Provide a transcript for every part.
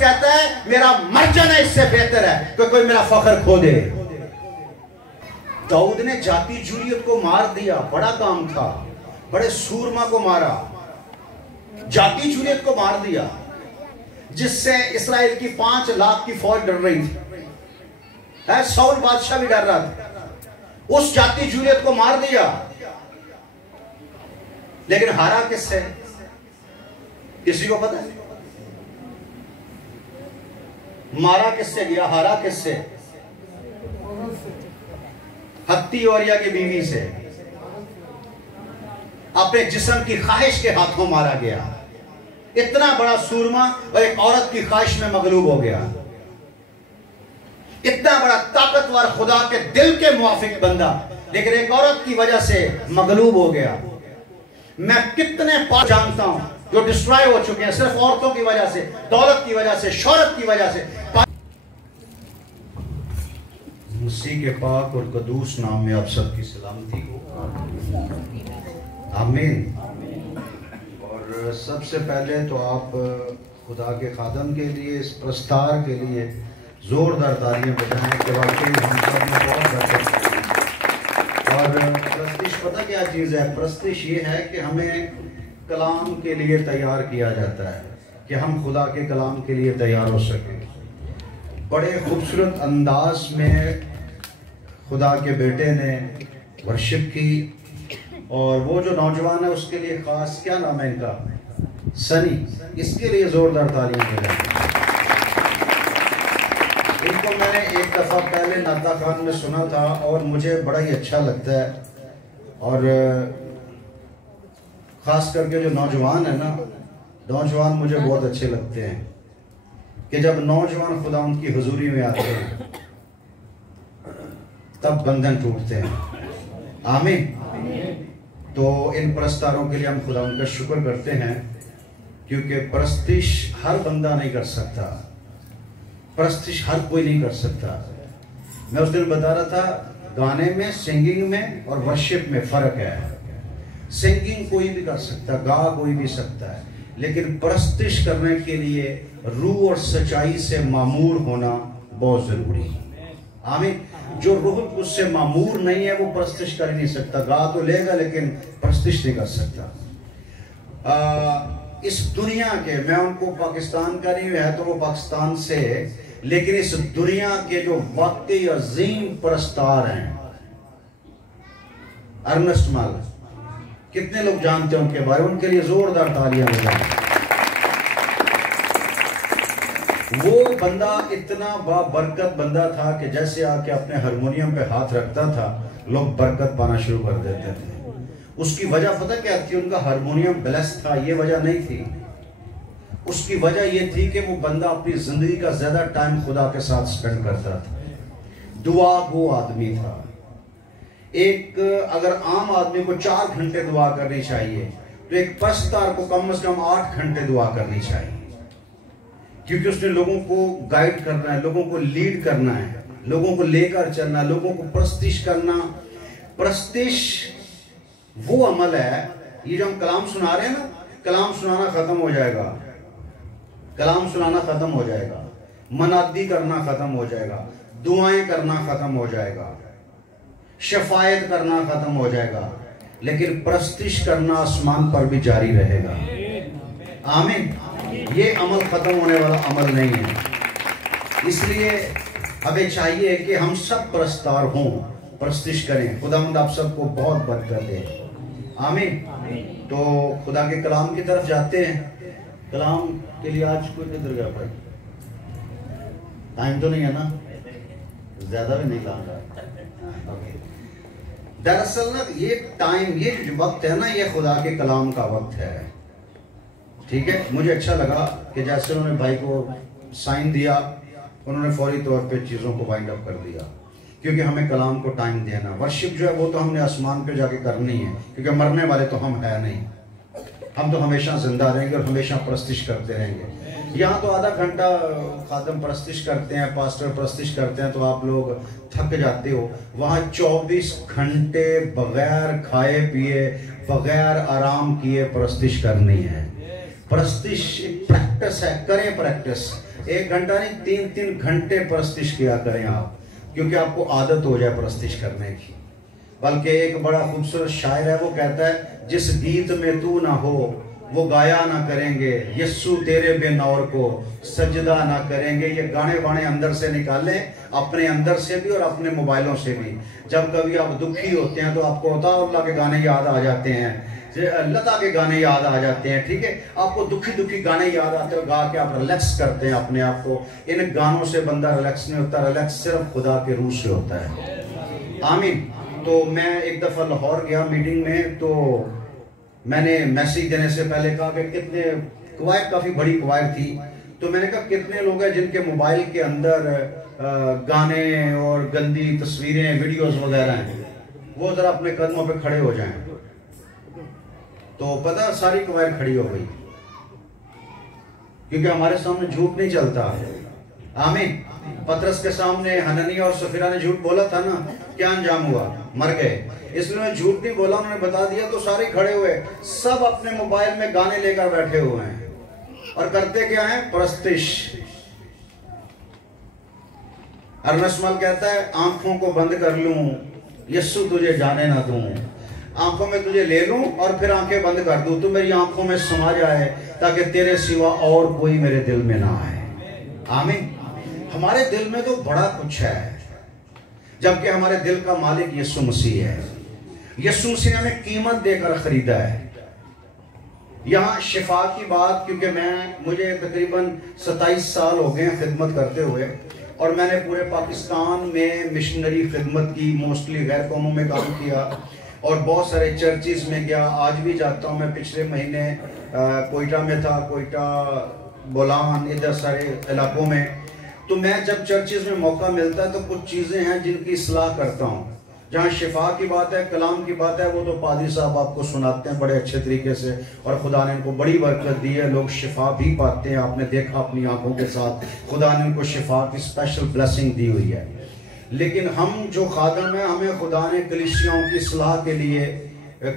कहता है मेरा मर जाना इससे बेहतर है कि कोई मेरा फख्र खो दे। दाऊद ने जाति जूरियत को मार दिया, बड़ा काम था, बड़े सूरमा को मारा, जाति जूरियत को मार दिया, जिससे इस्राएल की 5 लाख की फौज डर रही थी। साउल बादशाह भी डर रहा था, उस जाति जूरियत को मार दिया। लेकिन हारा किससे? किसी को पता है? मारा किससे गया, हारा किससे? हत्ती औरिया की बीवी से, अपने जिस्म की ख्वाहिश के हाथों मारा गया। इतना बड़ा सूरमा और एक औरत की ख्वाहिश में मगलूब हो गया। इतना बड़ा ताकतवर खुदा के दिल के मुआफिक बंदा, लेकिन एक औरत की वजह से मगलूब हो गया। मैं कितने पाप जानता हूं जो डिस्ट्रॉय हो चुके हैं सिर्फ औरतों की वजह से, दौलत की वजह से, शोहरत की वजह से। मसीह के पाक और कदूस नाम में आप सबकी सलामती हो, आमीन। और सबसे पहले तो आप खुदा के खादम के लिए, इस प्रस्तार के लिए जोरदार तालियां बजाएं कि वाकई हम सब में बहुत बरकत। और प्रस्तिश पता क्या चीज़ है? प्रस्तिश ये है कि हमें कलाम के लिए तैयार किया जाता है, कि हम खुदा के कलाम के लिए तैयार हो सकें। बड़े खूबसूरत अंदाज में खुदा के बेटे ने वर्शिप की, और वो जो नौजवान है उसके लिए ख़ास, क्या नाम है इनका, सनी, इसके लिए ज़ोरदार तालियां बजाएं। इनको मैंने एक दफ़ा पहले नाता खान में सुना था और मुझे बड़ा ही अच्छा लगता है। और ख़ास करके जो नौजवान है ना, नौजवान मुझे बहुत अच्छे लगते हैं कि जब नौजवान खुदा उनकी हुजूरी में आते हैं तब बंधन टूटते हैं, आमीन। तो इन प्रस्तारों के लिए हम खुदा उनका शुक्र करते हैं, क्योंकि प्रस्तिश हर बंदा नहीं कर सकता, प्रस्तिश हर कोई नहीं कर सकता। मैं उस दिन बता रहा था, गाने में, सिंगिंग में और वर्शिप में फ़र्क है। सिंगिंग कोई भी कर सकता, गा कोई भी सकता है, लेकिन प्रस्तिश करने के लिए रूह और सच्चाई से मामूर होना बहुत ज़रूरी है, आमीन। जो रूह उससे मामूर नहीं है वो प्रस्तिश कर ही नहीं सकता। गा तो लेगा लेकिन प्रस्तिश नहीं कर सकता। इस दुनिया के, मैं उनको पाकिस्तान का नहीं है तो वो पाकिस्तान से, लेकिन इस दुनिया के जो वाकई अजीम प्रस्तार हैं, अर्नेस्ट माल, कितने लोग जानते हैं उनके बारे में? उनके लिए जोरदार तालियां बजाएं। वो बंदा इतना बाबरकत बंदा था कि जैसे आके अपने हारमोनियम पे हाथ रखता था, लोग बरकत पाना शुरू कर देते थे। उसकी वजह पता क्या थी? उनका हारमोनियम ब्लेस था, ये वजह नहीं थी। उसकी वजह यह थी कि वो बंदा अपनी जिंदगी का ज्यादा टाइम खुदा के साथ स्पेंड करता था। दुआ गो आदमी था। एक अगर आम आदमी को 4 घंटे दुआ करनी चाहिए, तो एक प्रस्तार को कम से कम 8 घंटे दुआ करनी चाहिए, क्योंकि उसने लोगों को गाइड करना है, लोगों को लीड करना है, लोगों को लेकर चलना, लोगों को प्रस्तिश करना। प्रस्तिश वो अमल है, ये जो हम कलाम सुना रहे हैं ना, कलाम सुनाना खत्म हो जाएगा, कलाम सुनाना खत्म हो जाएगा, मनादी करना खत्म हो जाएगा, दुआएं करना खत्म हो जाएगा, शफायत करना खत्म हो जाएगा, लेकिन प्रस्तिश करना आसमान पर भी जारी रहेगा, आमीन। ये अमल खत्म होने वाला अमल नहीं है। इसलिए हमें चाहिए कि हम सब प्रस्तार हों, प्रस्तिश करें। खुदावंद आप सबको बहुत बरकत दे, आमीन। तो खुदा के कलाम की तरफ जाते हैं। कलाम के लिए आज कोई किधर गया भाई? टाइम तो नहीं है ना, ज्यादा भी नहीं लाऊंगा। दरअसल ना ये टाइम, ये जो वक्त है ना, ये खुदा के कलाम का वक्त है, ठीक है। मुझे अच्छा लगा कि जैसे उन्होंने भाई को साइन दिया, उन्होंने फौरी तौर पे चीज़ों को वाइंड अप कर दिया, क्योंकि हमें कलाम को टाइम देना। वर्शिप जो है वो तो हमने आसमान पे जाके करनी है, क्योंकि मरने वाले तो हम है नहीं, हम तो हमेशा जिंदा रहेंगे और हमेशा प्रस्तिश करते रहेंगे। यहाँ तो आधा घंटा खादम प्रस्तिश करते हैं, पास्टर प्रस्तिश करते हैं, तो आप लोग थक जाते हो। वहाँ 24 घंटे बगैर खाए पिए, बगैर आराम किए प्रस्तिश करनी है। परस्तिश प्रैक्टिस है, करें प्रैक्टिस। 1 घंटा नहीं, 3-3 घंटे परस्तिश किया करें आप, क्योंकि आपको आदत हो जाए परस्तिश करने की। बल्कि एक बड़ा खूबसूरत शायर है, वो कहता है, जिस गीत में तू ना हो वो गाया ना करेंगे, यस्सु तेरे बिन और को सजदा ना करेंगे। ये गाने वाने अंदर से निकालें, अपने अंदर से भी और अपने मोबाइलों से भी। जब कभी आप दुखी होते हैं तो आपको अल्लाह के गाने याद आ जाते हैं, लता के गाने याद आ जाते हैं, ठीक है, आपको दुखी दुखी गाने याद आते हैं, गा के आप रिलैक्स करते हैं अपने आप को। इन गानों से बंदा रिलैक्स नहीं होता, रिलैक्स सिर्फ खुदा के रूह से होता है। आमीन। तो मैं एक दफ़ा लाहौर गया मीटिंग में, तो मैंने मैसेज देने से पहले कहा कि कितने कवायद, काफ़ी बड़ी कवायद थी, तो मैंने कहा कितने लोग हैं जिनके मोबाइल के अंदर गाने और गंदी तस्वीरें, वीडियोस वगैरह हैं, वो ज़रा अपने कदमों पे खड़े हो जाएं। तो पता सारी कवायद खड़ी हो गई, क्योंकि हमारे सामने झूठ नहीं चलता। आमीन। पतरस के सामने हननी और सफीरा ने झूठ बोला था ना, क्या अंजाम हुआ? मर गए। इसलिए मैं झूठ नहीं बोला, उन्होंने बता दिया, तो सारे खड़े हुए, सब अपने मोबाइल में गाने लेकर बैठे हुए हैं और करते क्या है? परस्तिश। अरनस्मल कहता है, आंखों को बंद कर लूं, यस्सु तुझे जाने ना दूं। आंखों में तुझे ले लूं और फिर आंखें बंद कर दूं, तू मेरी आंखों में समा जाए, ताकि तेरे सिवा और कोई मेरे दिल में ना आए। आमीन। हमारे दिल में तो बड़ा कुछ है, जबकि हमारे दिल का मालिक यीशु मसीह है। यीशु मसीह ने हमें कीमत देकर खरीदा है। यहाँ शिफा की बात, क्योंकि मुझे तकरीबन 27 साल हो गए खिदमत करते हुए, और मैंने पूरे पाकिस्तान में मिशनरी खिदमत की, मोस्टली गैर कौमों में काम किया और बहुत सारे चर्चिज़ में गया। आज भी जाता हूँ। मैं पिछले महीने कोयटा में था, कोयटा, बोलान, इधर सारे इलाकों में। तो मैं जब चर्चिज़ में मौका मिलता है तो कुछ चीज़ें हैं जिनकी इस्लाह करता हूँ। जहाँ शिफा की बात है, कलाम की बात है, वो तो पादरी साहब आपको सुनाते हैं बड़े अच्छे तरीके से, और खुदा ने इनको बड़ी बरकत दी है, लोग शिफा भी पाते हैं। आपने देखा अपनी आंखों के साथ, खुदा ने इनको शिफा की स्पेशल ब्लेसिंग दी हुई है। लेकिन हम जो खादम हैं, हमें खुदा ने कलीसियाओं की इस्लाह के लिए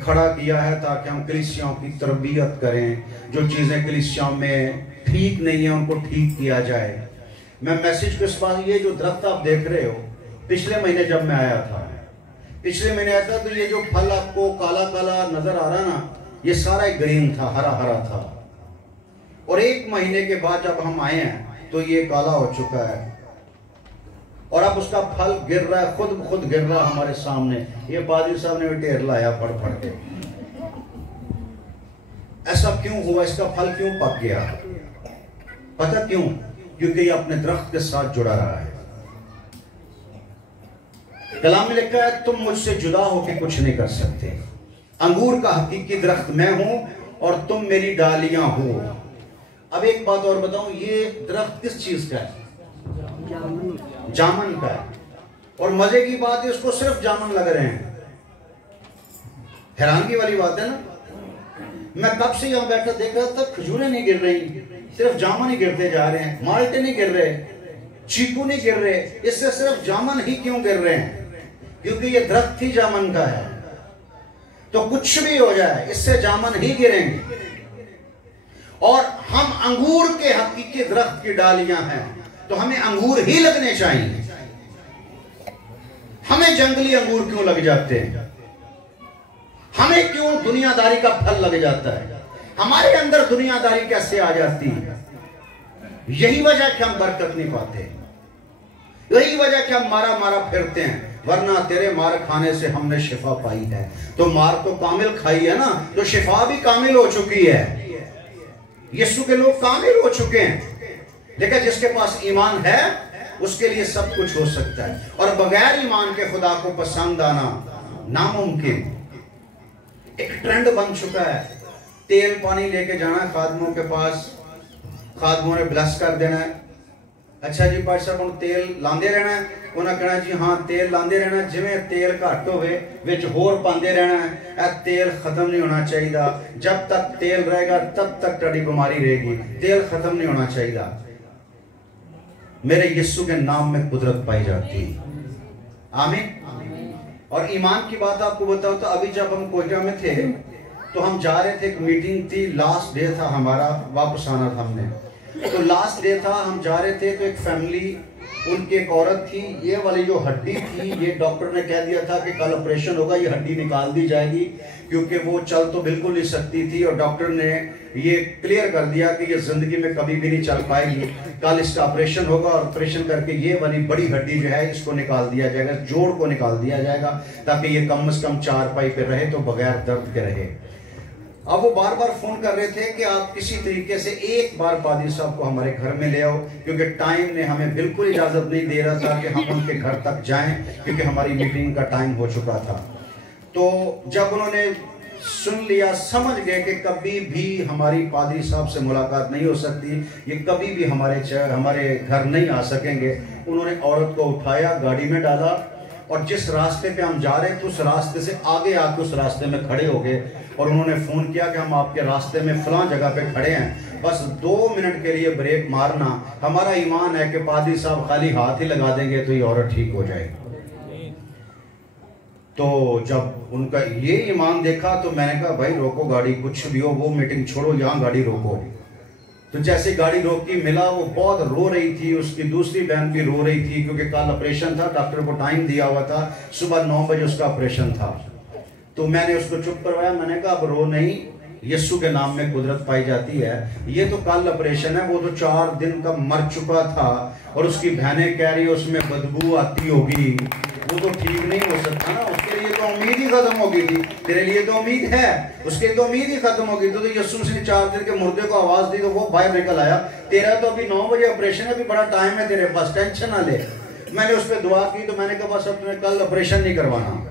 खड़ा किया है, ताकि हम कलीसियाओं की तरबियत करें, जो चीज़ें कलीसियाओं में ठीक नहीं है उनको ठीक किया जाए। मैं मैसेज के पास, ये जो दरख्त आप देख रहे हो, पिछले महीने जब मैं आया था, पिछले महीने आया था, तो ये जो फल आपको काला काला नजर आ रहा ना, ये सारा एक ग्रीन था, हरा हरा था। और 1 महीने के बाद जब हम आए हैं तो ये काला हो चुका है, और अब उसका फल गिर रहा है, खुद गिर रहा हमारे सामने। ये पादरी साहब ने भी ढेर लाया पढ़ के। ऐसा क्यों हुआ? इसका फल क्यों पक गया? पता क्यों? क्योंकि ये अपने दरख्त के साथ जुड़ा रहा है। कलाम में लिखा है, तुम मुझसे जुदा होकर कुछ नहीं कर सकते। अंगूर का हकीकी दरख्त मैं हूं और तुम मेरी डालियां हो। अब एक बात और बताऊं, ये दरख्त किस चीज का है? जामन का है। और मजे की बात है, इसको सिर्फ जामन लग रहे हैं। हैरानगी वाली बात है ना। मैं कब से यहां बैठा देख रहा था, खजूरें नहीं गिर रही, सिर्फ जामन ही गिरते जा रहे हैं। माल्टे नहीं गिर रहे, चीकू नहीं गिर रहे, इससे सिर्फ जामन ही क्यों गिर रहे हैं? क्योंकि ये दरख्त ही जामन का है। तो कुछ भी हो जाए, इससे जामन ही गिरेंगे। और हम अंगूर के हकीकी दरख्त की डालियां हैं, तो हमें अंगूर ही लगने चाहिए। हमें जंगली अंगूर क्यों लग जाते हैं? हमें क्यों दुनियादारी का फल लग जाता है? हमारे अंदर दुनियादारी कैसे आ जाती है? यही वजह कि हम बरकत नहीं पाते, यही वजह कि हम मारा मारा फिरते हैं। वरना तेरे मार खाने से हमने शिफा पाई है। तो मार तो कामिल खाई है ना, तो शिफा भी कामिल हो चुकी है। यीशु के लोग कामिल हो चुके हैं। लेकिन जिसके पास ईमान है, उसके लिए सब कुछ हो सकता है। और बगैर ईमान के खुदा को पसंद आना नामुमकिन। एक ट्रेंड बन चुका है, तेल पानी लेके जाना खादमों के पास, खादमों ने ब्लेस कर देना है। अच्छा जी पाश साहब, तेल लांदे रहना है। उन्हें कहना जी हाँ तेल लांदे रहना, जिवें तेल घट होवे विच होर पांदे रहना है। तेल खत्म नहीं होना चाहिए। जब तक तेल रहेगा तब तक ਤੁਹਾਡੀ बीमारी रहेगी। तेल खत्म नहीं होना चाहिए। मेरे यीशु के नाम में कुदरत पाई जाती है। आमीन। और ईमान की बात आपको बताऊं तो अभी जब हम कोयटा में थे तो हम जा रहे थे, एक मीटिंग थी, लास्ट डे था हमारा, वापस आना था हमने। तो लास्ट डे था, हम जा रहे थे, तो एक फैमिली, उनकी एक औरत थी, ये वाली जो हड्डी थी, ये डॉक्टर ने कह दिया था कि कल ऑपरेशन होगा, ये हड्डी निकाल दी जाएगी, क्योंकि वो चल तो बिल्कुल नहीं सकती थी, और डॉक्टर ने ये क्लियर कर दिया कि ये जिंदगी में कभी भी नहीं चल पाएगी, कल इसका ऑपरेशन होगा, और ऑपरेशन करके ये वाली बड़ी हड्डी जो है इसको निकाल दिया जाएगा, जोड़ को निकाल दिया जाएगा, ताकि ये कम से कम चारपाई पे रहे तो बगैर दर्द के रहे। अब वो बार बार फोन कर रहे थे कि आप किसी तरीके से एक बार पादरी साहब को हमारे घर में ले आओ, क्योंकि टाइम ने हमें बिल्कुल इजाजत नहीं दे रहा था कि हम उनके घर तक जाएं, क्योंकि हमारी मीटिंग का टाइम हो चुका था। तो जब उन्होंने सुन लिया, समझ गए कि कभी भी हमारी पादरी साहब से मुलाकात नहीं हो सकती, ये कभी भी हमारे घर नहीं आ सकेंगे, उन्होंने औरत को उठाया, गाड़ी में डाला, और जिस रास्ते पे हम जा रहे थे उस रास्ते से आगे आके उस रास्ते में खड़े हो गए, और उन्होंने फोन किया कि हम आपके रास्ते में फलां जगह पे खड़े हैं, बस 2 मिनट के लिए ब्रेक मारना। हमारा ईमान है कि पादरी साहब खाली हाथ ही लगा देंगे तो ये औरत ठीक हो जाएगी। तो जब उनका ये ईमान देखा तो मैंने कहा भाई रोको गाड़ी, कुछ भी हो, वो मीटिंग छोड़ो, यहाँ गाड़ी रोको। तो जैसे गाड़ी रोकी, मिला, वो बहुत रो रही थी, उसकी दूसरी बहन भी रो रही थी, क्योंकि कल ऑपरेशन था, डॉक्टर को टाइम दिया हुआ था, सुबह 9 बजे उसका ऑपरेशन था। तो मैंने उसको चुप करवाया, मैंने कहा अब रो नहीं, यीशु के नाम में कुदरत पाई जाती है, ये तो कल ऑपरेशन है, वो तो 4 दिन का मर चुका था, और उसकी बहनें कह रही है उसमें बदबू आती होगी, वो तो ठीक नहीं हो सकता ना, उसके लिए तो उम्मीद ही खत्म हो गई थी, तेरे लिए तो उम्मीद है, उसके लिए तो उम्मीद ही खत्म हो गई। तो यीशु मसीह ने 4 दिन के मुर्दे को आवाज दी तो वो बाहर निकल आया। तेरा तो अभी 9 बजे ऑपरेशन है, अभी बड़ा टाइम है तेरे पास, टेंशन ना ले। मैंने उस पर दुआ की, तो मैंने कहा बस अब तुम्हें कल ऑपरेशन नहीं करवाना।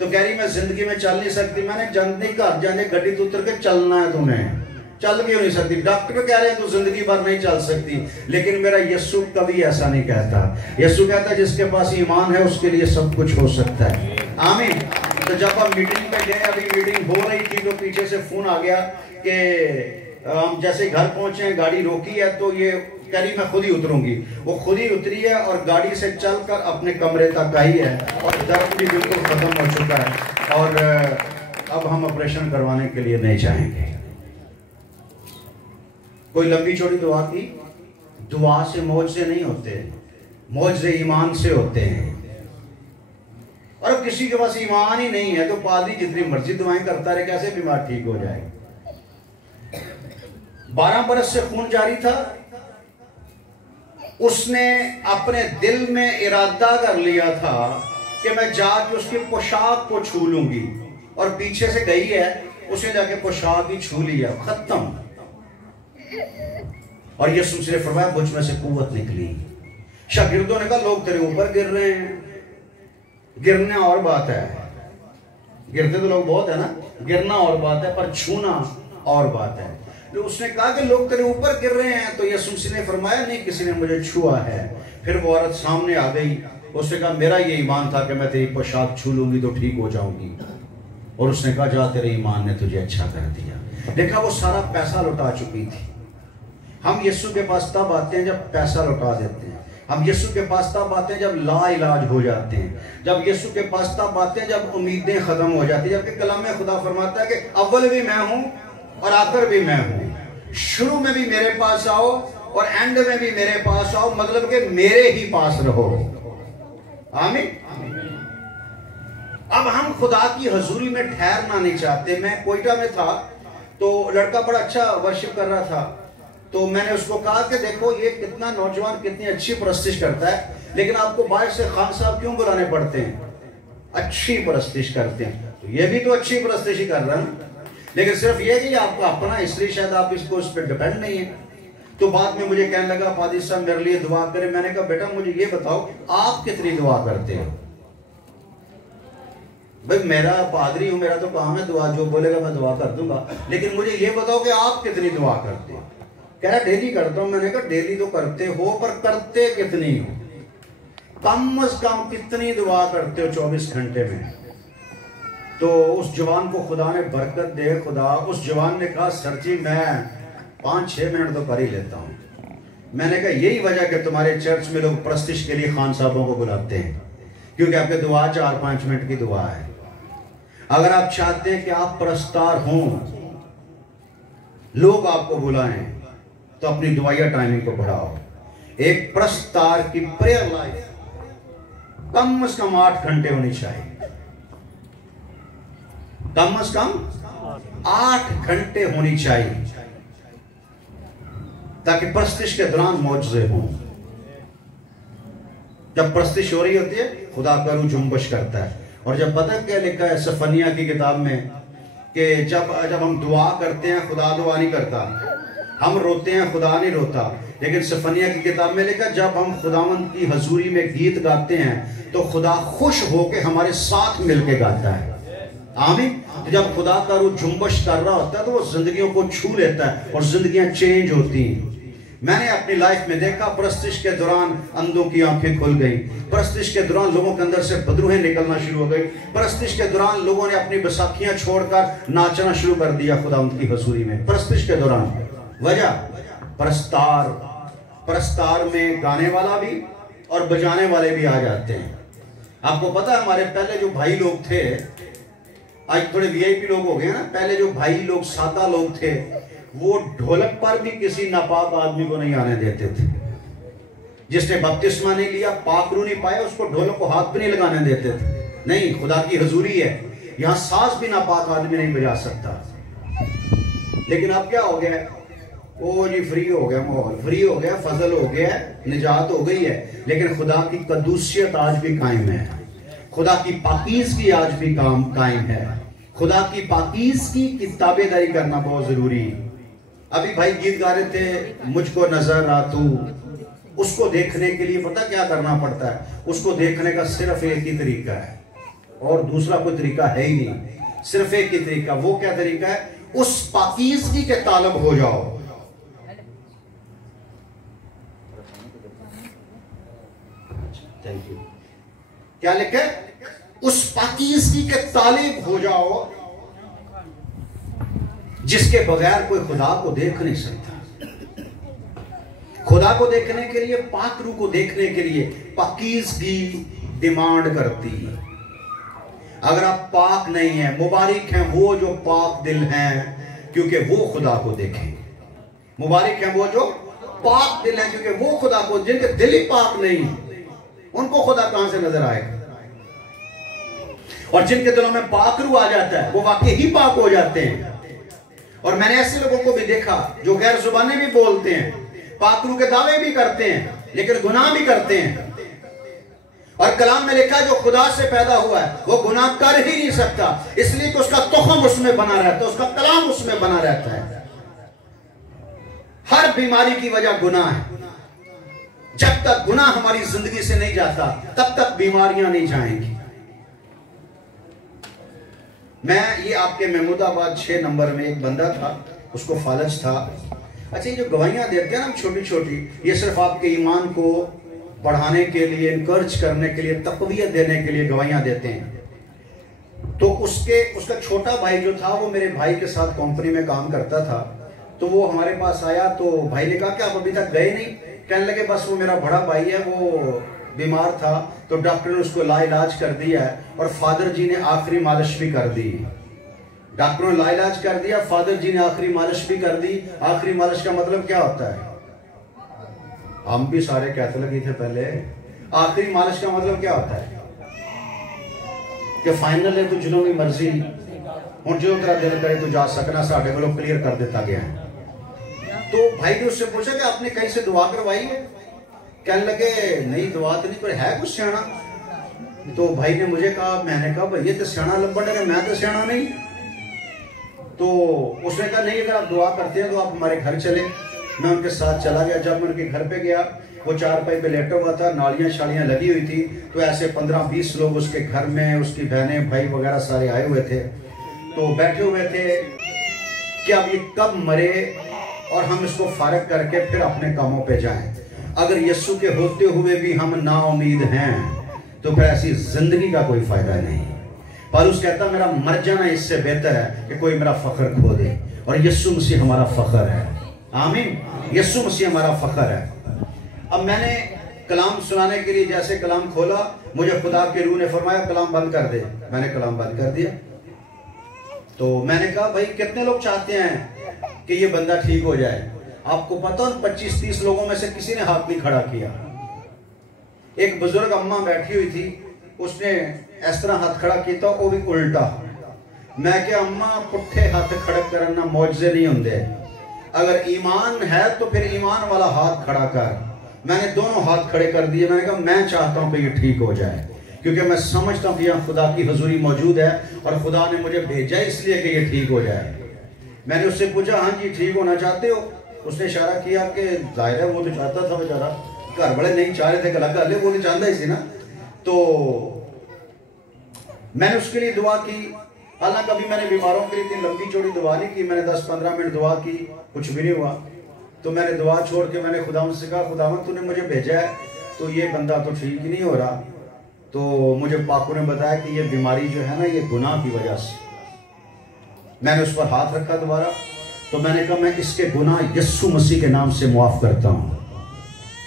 तो कह रही मैं जिंदगी में चल नहीं सकती। मैंने जंग नहीं, घर जाने गड्डी तो उतर के चलना है तुम्हें, चल क्यों नहीं सकती? डॉक्टर कह रहे हैं तू जिंदगी भर नहीं चल सकती, लेकिन मेरा यीशु कभी ऐसा नहीं कहता। यीशु कहता है जिसके पास ईमान है उसके लिए सब कुछ हो सकता है। आमीन। तो जब हम मीटिंग पे गए, अभी मीटिंग हो रही थी, तो पीछे से फोन आ गया कि हम जैसे घर पहुंचे, गाड़ी रोकी है, तो ये कह रही मैं खुद ही उतरूंगी। वो खुद ही उतरी है और गाड़ी से चलकर अपने कमरे तक आई है, और दर्द भी बिल्कुल खत्म हो चुका है, और अब हम ऑपरेशन करवाने के लिए नहीं जाएंगे। कोई लंबी चौड़ी दुआ की, दुआ से मौजे नहीं होते, मौजे ईमान से होते हैं। और अब किसी के पास ईमान ही नहीं है तो पादरी जितनी मर्जी दुआएं करता रहे, कैसे बीमार ठीक हो जाए? 12 बरस से खून जारी था, उसने अपने दिल में इरादा कर लिया था कि मैं जाके उसकी पोशाक को छू लूंगी, और पीछे से गई है, उसने जाके पोशाक ही छू लिया, खत्म। और यीशु मसीह ने फरमाया मुझ में से कुव्वत निकली। शागिर्दों ने कहा लोग तेरे ऊपर गिर रहे हैं। गिरना और बात है, गिरते तो लोग बहुत है ना, गिरना और बात है, पर छूना और बात है। तो उसने कहा कि लोग तेरे ऊपर गिर रहे हैं, तो यीशु मसीह ने फरमाया नहीं, किसी ने मुझे छुआ है। फिर वो औरत सामने आ गई, उसने कहा मेरा ये ईमान था कि मैं तेरी पोशाक छू लूंगी तो ठीक हो जाऊंगी, और उसने कहा जा तेरे ईमान ने तुझे अच्छा कर दिया। देखा वो सारा पैसा लौटा चुकी थी। हम यीशु के पास तब आते हैं जब पैसा लौटा देते हैं, हम यीशु के पास तब आते हैं जब ला इलाज हो जाते हैं, जब यीशु के पास तब आते हैं जब उम्मीदें खत्म हो जाती हैं। जबकि कलाम में खुदा फरमाता है कि अव्वल भी मैं हूं और आखिर भी मैं हूं, शुरू में भी मेरे पास आओ और एंड में भी मेरे पास आओ, मतलब कि मेरे ही पास रहो। आमीन। अब हम खुदा की हजूरी में ठहरना नहीं चाहते। मैं कोयटा में था तो लड़का बड़ा अच्छा वर्शिप कर रहा था, तो मैंने उसको कहा कि देखो ये कितना नौजवान कितनी अच्छी परस्तिश करता है, लेकिन आपको बाहर से खान साहब क्यों बुलाने पड़ते हैं? अच्छी परस्तिश करते हैं, तो ये भी तो अच्छी परस्तिश ही कर रहा है, लेकिन सिर्फ ये कि आपका अपना, इसलिए शायद आप इसको उस पर डिपेंड नहीं है। तो बाद में मुझे कहने लगा पादी साहब मेरे लिए दुआ करें। मैंने कहा बेटा मुझे ये बताओ आप कितनी दुआ करते हो? भाई मेरा पादरी हूं, मेरा तो काम है दुआ, जो बोलेगा मैं दुआ कर दूंगा, लेकिन मुझे ये बताओ कि आप कितनी दुआ करते हो? कह रहा डेली करता हूं। मैंने कहा डेली तो करते हो, पर करते कितनी हो? कम से कम कितनी दुआ करते हो 24 घंटे में? तो उस जवान को खुदा ने बरकत दे। खुदा, उस जवान ने कहा सर जी मैं 5-6 मिनट तो कर ही लेता हूं। मैंने कहा यही वजह कि तुम्हारे चर्च में लोग प्रस्तिश के लिए खान साहबों को बुलाते हैं, क्योंकि आपके दुआ 4-5 मिनट की दुआ है। अगर आप चाहते हैं कि आप परस्तार हों, लोग आपको बुलाएं, तो अपनी दुआया टाइमिंग को बढ़ाओ। एक परस्तार की प्रेयर लाइफ कम से कम 8 घंटे होनी चाहिए। कम से कम 8 घंटे होनी चाहिए, ताकि परस्तिश के दौरान मौजूद हों। जब परस्तिश हो रही होती है, खुदा का रूह जुम्बश करता है। और जब पता क्या लिखा है सफनिया की किताब में, कि जब हम दुआ करते हैं, खुदा दुआ नहीं करता, हम रोते हैं, खुदा नहीं रोता। लेकिन सफनिया की किताब में लिखा, जब हम खुदावंद की हजूरी में गीत गाते हैं, तो खुदा खुश होकर हमारे साथ मिलके गाता है। आमीन। तो जब खुदा का रूह जुम्बश कर रहा होता है, तो वो जिंदगियों को छू लेता है और जिंदगियां चेंज होती हैं। मैंने अपनी लाइफ में देखा, परस्तिश के दौरान अंधों की आंखें खुल गई, परस्तिश के दौरान लोगों के अंदर से बदरूहें निकलना शुरू हो गई, परस्तिश के दौरान लोगों ने अपनी बैसाखियां छोड़कर नाचना शुरू कर दिया खुदावंद की हजूरी में। परस्तिश के दौरान वजह परस्तार में गाने वाला भी और बजाने वाले भी आ जाते हैं। आपको पता है, हमारे पहले जो भाई लोग थे, आज थोड़े वीआईपी लोग हो गए ना, पहले जो भाई लोग सादा लोग थे, वो ढोलक पर भी किसी नापाक आदमी को नहीं आने देते थे। जिसने बपतिस्मा नहीं लिया, पाकरू नहीं पाया, उसको ढोलक को हाथ भी नहीं लगाने देते थे। नहीं, खुदा की हजूरी है, यहां सांस भी नापाक आदमी नहीं बजा सकता। लेकिन अब क्या हो गया, ओ जी फ्री हो गया, माहौल फ्री हो गया, फजल हो गया, निजात हो गई है। लेकिन खुदा की कदूसियत आज भी कायम है, खुदा की पाकीज़गी आज भी कायम है। खुदा की पाकीज़गी की ताबेदारी करना बहुत जरूरी है। अभी भाई गीत गा रहे थे, मुझको नजर आ तू, उसको देखने के लिए पता क्या करना पड़ता है? उसको देखने का सिर्फ एक ही तरीका है, और दूसरा कोई तरीका है ही नहीं। सिर्फ एक ही तरीका, वो क्या तरीका है? उस पाकीज़गी के तालब हो जाओ। Thank you. क्या लिखे? उस पाकीज़गी के तालिब हो जाओ जिसके बगैर कोई खुदा को देख नहीं सकता। खुदा को देखने के लिए, पाक रूह को देखने के लिए पाकीज़गी डिमांड करती है। अगर आप पाक नहीं है, मुबारक हैं वो जो पाक दिल हैं, क्योंकि वो खुदा को देखेंगे। मुबारक हैं वो जो पाक दिल हैं, क्योंकि वो खुदा को, जिनके दिल ही पाक नहीं, उनको खुदा कहां से नजर आएगा? और जिनके दिलों में पाक रूह आ जाता है, वो वाकई ही पाक हो जाते हैं। और मैंने ऐसे लोगों को भी देखा जो गैर जुबानी भी बोलते हैं, पाक रूह के दावे भी करते हैं, लेकिन गुनाह भी करते हैं। और कलाम में लिखा है, जो खुदा से पैदा हुआ है वो गुनाह कर ही नहीं सकता, इसलिए कि उसका तुख़्म उसमें बना रहता है, उसका कलाम उसमें बना रहता है। हर बीमारी की वजह गुनाह है। जब तक गुनाह हमारी जिंदगी से नहीं जाता, तब तक बीमारियां नहीं जाएंगी। मैं ये आपके महमूदाबाद 6 नंबर में एक बंदा था, उसको फालज था। अच्छा, ये जो गवाहियां देते हैं ना छोटी छोटी, ये सिर्फ आपके ईमान को बढ़ाने के लिए, इनकरेज करने के लिए, तक़वियत देने के लिए गवाहियां देते हैं। तो उसका छोटा भाई जो था, वो मेरे भाई के साथ कंपनी में काम करता था। तो वो हमारे पास आया, तो भाई ने कहा कि आप अभी तक गए नहीं? कहने लगे बस वो मेरा बड़ा भाई है, वो बीमार था, तो डॉक्टर ने उसको लाइलाज कर दिया है, और फादर जी ने आखिरी मालिश भी कर दी। डॉक्टरों ने लाइलाज कर दिया, फादर जी ने आखिरी मालिश भी कर दी। आखिरी मालिश का मतलब क्या होता है? हम भी सारे कैथोलिक ही थे पहले। आखिरी मालिश का मतलब क्या होता है? कि फाइनल है, तो जिन्होंने मर्जी हूं जो तेरा दिल करे तो जा सकना, साढ़े को क्लियर कर दिता गया है। तो भाई ने उससे पूछा कि आपने कहीं से दुआ करवाई है? कहने लगे नहीं, दुआ तो नहीं, पर है कुछ सियाना। तो भाई ने मुझे कहा, मैंने कहा भैया तो सियाना लंबड़ है, मैं तो सियाना नहीं। तो उसने कहा नहीं, अगर आप दुआ करते हैं तो आप हमारे घर चले। मैं उनके साथ चला गया। जब मैं उनके घर पे गया, वो चारपाई पे लेटा हुआ था, नालियां शालियां लगी हुई थी। तो ऐसे 15-20 लोग उसके घर में, उसकी बहनें भाई वगैरह सारे आए हुए थे। तो बैठे हुए थे कि अब ये कब मरे और हम इसको फारग करके फिर अपने कामों पे जाएं। अगर यीशु के होते हुए भी हम नाउमीद हैं, तो फिर ऐसी जिंदगी का कोई फायदा नहीं। पौलुस कहता मेरा मर जाना इससे बेहतर है कि कोई मेरा फख्र खो दे। और यीशु मसीह हमारा फख्र है। आमीन। यीशु मसीह हमारा फख्र है। अब मैंने कलाम सुनाने के लिए जैसे कलाम खोला, मुझे खुदा के रूह ने फरमाया कलाम बंद कर दे। मैंने कलाम बंद कर दिया। तो मैंने कहा भाई कितने लोग चाहते हैं कि ये बंदा ठीक हो जाए? आपको पता है 25-30 लोगों में से किसी ने हाथ नहीं खड़ा किया। एक बुजुर्ग अम्मा बैठी हुई थी, उसने इस तरह हाथ खड़ा किया, वो भी उल्टा। मैं क्या अम्मा पुट्ठे हाथ खड़े करना मौजज़े नहीं होंगे, अगर ईमान है तो फिर ईमान वाला हाथ खड़ा कर। मैंने दोनों हाथ खड़े कर दिए। मैंने कहा मैं चाहता हूं कि ये ठीक हो जाए, क्योंकि मैं समझता हूं कि यहाँ खुदा की हुजूरी मौजूद है और खुदा ने मुझे भेजा इसलिए कि ये ठीक हो जाए। मैंने उससे पूछा हाँ जी ठीक होना चाहते हो? उसने इशारा किया कि जाहिर है वो तो चाहता था बेचारा, घर वाले नहीं चाह रहे थे, गला कर ले, वो तो चाहता ही थी ना। तो मैंने उसके लिए दुआ की। हालांकि कभी मैंने बीमारों के लिए इतनी लंबी चौड़ी दुआ नहीं की, मैंने 10-15 मिनट दुआ की, कुछ भी नहीं हुआ। तो मैंने दुआ छोड़ के मैंने खुदावंद से कहा खुदावंद तूने मुझे भेजा है, तो ये बंदा तो ठीक नहीं हो रहा। तो मुझे पाकू ने बताया कि ये बीमारी जो है ना ये गुनाह की वजह से। मैंने उस पर हाथ रखा दोबारा, तो मैंने कहा मैं इसके गुनाह यीशु मसीह के नाम से मुआफ करता हूँ।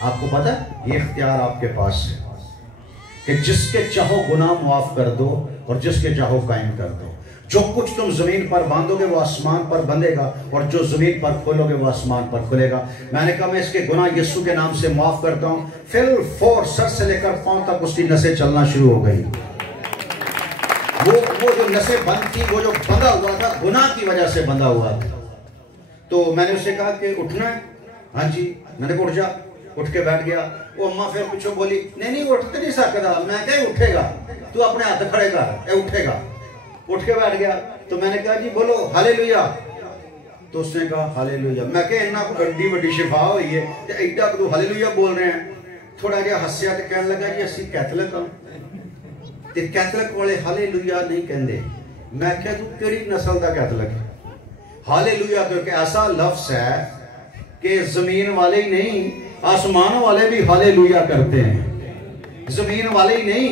आपको पता है ये इख्तियार आपके पास है कि जिसके चाहो गुनाह मुआफ कर दो और जिसके चाहो कायम कर दो। जो कुछ तुम जमीन पर बांधोगे वो आसमान पर बंधेगा और जो जमीन पर खोलोगे वो आसमान पर खुलेगा। मैंने कहा मैं इसके गुनाह यीशु के नाम से माफ करता हूं। फिल फोर सर से लेकर पांव तक उसकी नसें चलना शुरू हो गई। वो जो नसें बंद थी, वो जो बंधा हुआ था गुनाह की वजह से बंधा हुआ था। तो मैंने उससे कहा कि उठना है? हाँ जी। मैंने कहा उठ जा। उठ के बैठ गया। वो अम्मा फिर पीछे बोली नहीं उठ नहीं सकता। मैं क्या उठेगा, तू अपने हाथ खड़े कर, उठेगा। उठ के बैठ गया। तो मैंने कहा जी बोलो हालेलुया। तो उसने कहा हालेलुया। मैं कहा इन्ना बड़ी बड़ी शिफा हुई है ते एडा तू हालेलुया बोल रहे हैं। थोड़ा जिहा हस्या ते कहने लगा जी असीं कैथलिक हां ते कैथलिक वाले हालेलुया नहीं कहंदे। मैं कहा तू केड़ी नस्ल दा कैथलिक है? हालेलुया तो एक ऐसा लफ्ज है कि जमीन वाले ही नहीं आसमान वाले भी हालेलुया करते हैं। जमीन वाले ही नहीं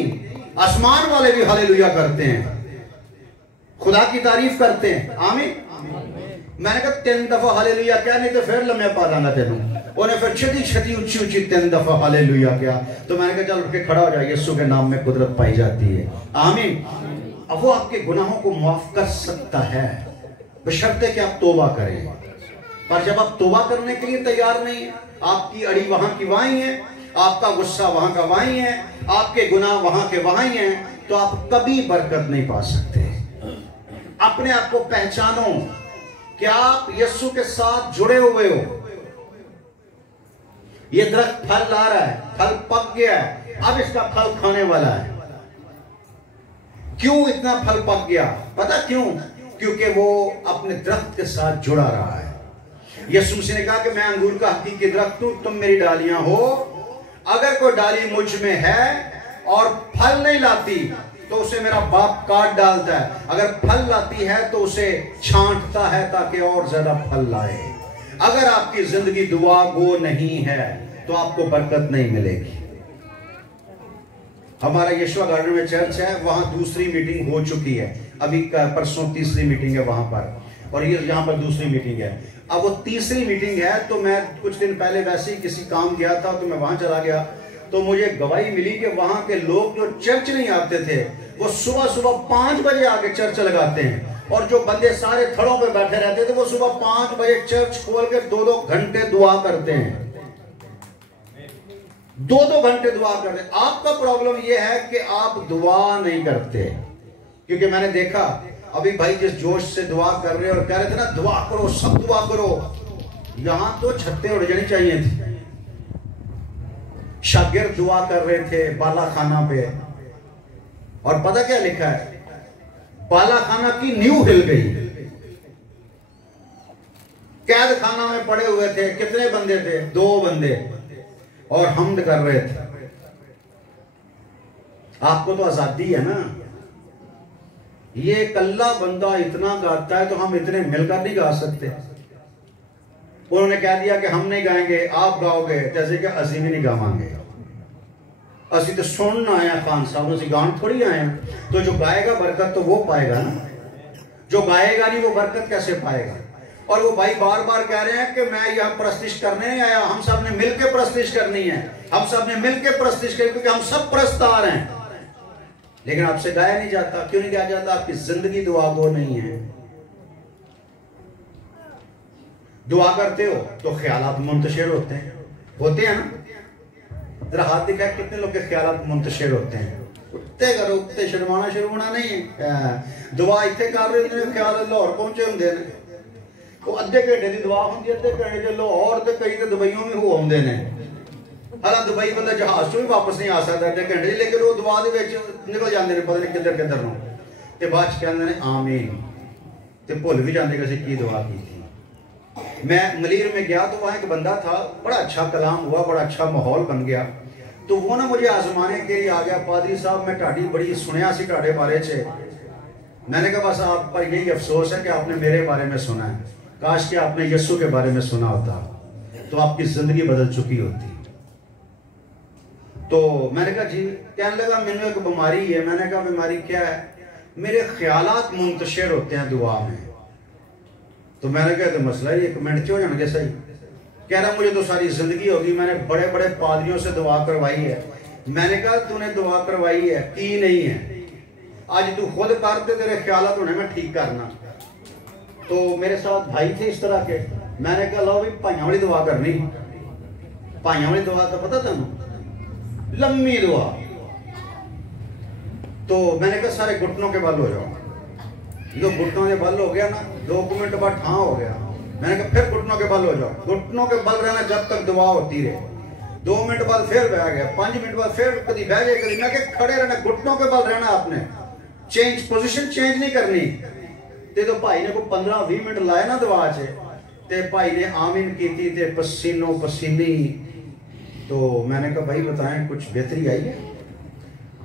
आसमान वाले भी हालेलुया करते हैं, खुदा की तारीफ करते हैं। आमीन। मैंने कहा 3 दफा हालेलुया क्या, नहीं तो फिर लम्हे पा दांगा तेनू। उन्हें फिर छती ऊंची 3 दफा हालेलुया क्या। तो मैंने कहा चल उठ के खड़ा हो जाए, यीशु के नाम में कुदरत पाई जाती है। आमीन। अब वो आपके गुनाहों को माफ कर सकता है बशर्ते कि आप तौबा करें। पर जब आप तौबा करने के लिए तैयार नहीं है, आपकी अड़ी वहां की वहीं है, आपका गुस्सा वहां का वहीं है, आपके गुनाह वहां के वहीं हैं, तो आप कभी बरकत नहीं पा सकते। अपने आप को पहचानो कि आप यीशु के साथ जुड़े हुए हो। ये दरख्त फल ला रहा है, फल पक गया है, अब इसका फल खाने वाला है। क्यों इतना फल पक गया? पता क्यों? क्योंकि वो अपने दरख्त के साथ जुड़ा रहा है। यीशु मसीह ने कहा कि मैं अंगूर का हकीकी दरख्त हूं, तुम मेरी डालियां हो। अगर कोई डाली मुझ में है और फल नहीं लाती तो उसे मेरा बाप काट डालता है, अगर फल लाती है तो उसे छांटता है ताकि और ज्यादा फल लाए। अगर आपकी जिंदगी दुआ गो नहीं है तो आपको बरकत नहीं मिलेगी। हमारा यशवा गार्डन में चर्च है, वहां दूसरी मीटिंग हो चुकी है, अभी परसों तीसरी मीटिंग है वहां पर, और ये यहाँ पर दूसरी मीटिंग है। अब वो तीसरी मीटिंग है तो मैं कुछ दिन पहले वैसे ही किसी काम गया था तो मैं वहां चला गया, तो मुझे गवाही मिली कि वहां के लोग जो चर्च नहीं आते थे वो सुबह 5 बजे आके चर्च लगाते हैं, और जो बंदे सारे थड़ों पे बैठे रहते थे वो सुबह 5 बजे चर्च खोल के 2-2 घंटे दुआ करते हैं। 2-2 घंटे दुआ करते हैं। आपका प्रॉब्लम यह है कि आप दुआ नहीं करते, क्योंकि मैंने देखा अभी भाई जिस जोश से दुआ कर रहे और कह रहे थे ना दुआ करो, सब दुआ करो, यहां तो छत्ते उड़ जानी चाहिए थी। शागिर्द दुआ कर रहे थे बाला खाना पे, और पता क्या लिखा है? बाला खाना की नींव हिल गई। कैद खाना में पड़े हुए थे, कितने बंदे थे? 2 बंदे, और हमद कर रहे थे। आपको तो आजादी है ना। ये कल्ला बंदा इतना गाता है तो हम इतने मिलकर नहीं गा सकते। उन्होंने कह दिया कि हम नहीं गाएंगे, आप गाओगे, जैसे कि असी भी नहीं गावांगे। असी तो सुनना आया खान साहब, असी गान थोड़ी आए। तो जो गाएगा बरकत तो वो पाएगा ना, जो गाएगा नहीं वो बरकत कैसे पाएगा? और वो भाई बार बार कह रहे हैं कि मैं यहाँ प्रस्तिश करने नहीं आया, हम सब ने मिलकर प्रस्तिश करनी है, हम सब ने मिलकर प्रस्तिश करनी, क्योंकि हम सब प्रस्तार हैं। लेकिन आपसे गाया नहीं जाता। क्यों नहीं गाया जाता? आपकी जिंदगी दुआ गो नहीं है। दुआ करते हो तो ख्यालात मुंतशिर होते हैं ना। जरा हाथ दिखाए कितने लोग के ख्यालात मुंतशिर होते हैं। उत्ते करो, उत्ते शर्माना नहीं है। दुआ इतने कर रहे हैं, ख्याल लाहौर पहुंचे होंगे ने, वो अद्धे घंटे की दुआ होंगी, अद्धे घंटे लाहौर तो कई तो दुबईयों भी हो आते हैं। हालांकि दुबई बंदा जहाज चो भी वापस नहीं आ सकता अद्धे घंटे, लेकिन वो दुआ के निकल जाते हैं, पता नहीं किधर किधर नो, ते बाद कहते हैं आमीन, ते भुल भी जाते कि असीं की दुआ की थी। मैं मलीर में गया तो वहाँ एक बंदा था, बड़ा अच्छा कलाम हुआ, बड़ा अच्छा माहौल बन गया। तो वो ना मुझे आजमाने के लिए आ गया, पादरी साहब मैं ढाडी बड़ी सुनिया सी ढाडे बारे च। मैंने कहा बस आप पर यही अफसोस है कि आपने मेरे बारे में सुना है, काश कि आपने यस्सु के बारे में सुना होता तो आपकी जिंदगी बदल चुकी होती। तो मैंने कहा जी, कहने लगा मैंने एक बीमारी है। मैंने कहा बीमारी क्या है? मेरे ख्यालात मुंतशिर होते हैं दुआ में। तो मैंने कहा तो मसला ही 1 मिनट क्यों जाएंगे सही। कह रहा मुझे तो सारी जिंदगी होगी, मैंने बड़े बड़े पादरियों से दुआ करवाई है। मैंने कहा तूने दुआ करवाई है की नहीं है, आज तू खुद करते तेरे ख्यालात होने में ठीक करना। तो मेरे साथ भाई थे इस तरह के, मैंने कहा लो भी भाइयों वाली दुआ करनी। भाइयों वाली दुआ तो पता तुम, लम्मी दुआ। तो मैंने कहा सारे घुटनों के बल हो जाओ। जो घुटनों के बल हो गया ना, 2 मिनट बाद ठां हो गया। मैंने कहा फिर घुटनों के बल हो जाओ। घुटनों के बल रहना जब तक दुआ होती रहे। 2 मिनट बाद फिर बह गया, 5 मिनट बाद फिर कभी बह गए, कभी मैं खड़े रहना, घुटनों के बल रहना। आपने चेंज पोजीशन चेंज नहीं करनी। तो भाई ने को 15-20 मिनट लाए ना दुआ च, ते भाई ने आमीन की ते पसीनो पसीनी। तो मैंने कहा भाई बताएं कुछ बेहतरी आई है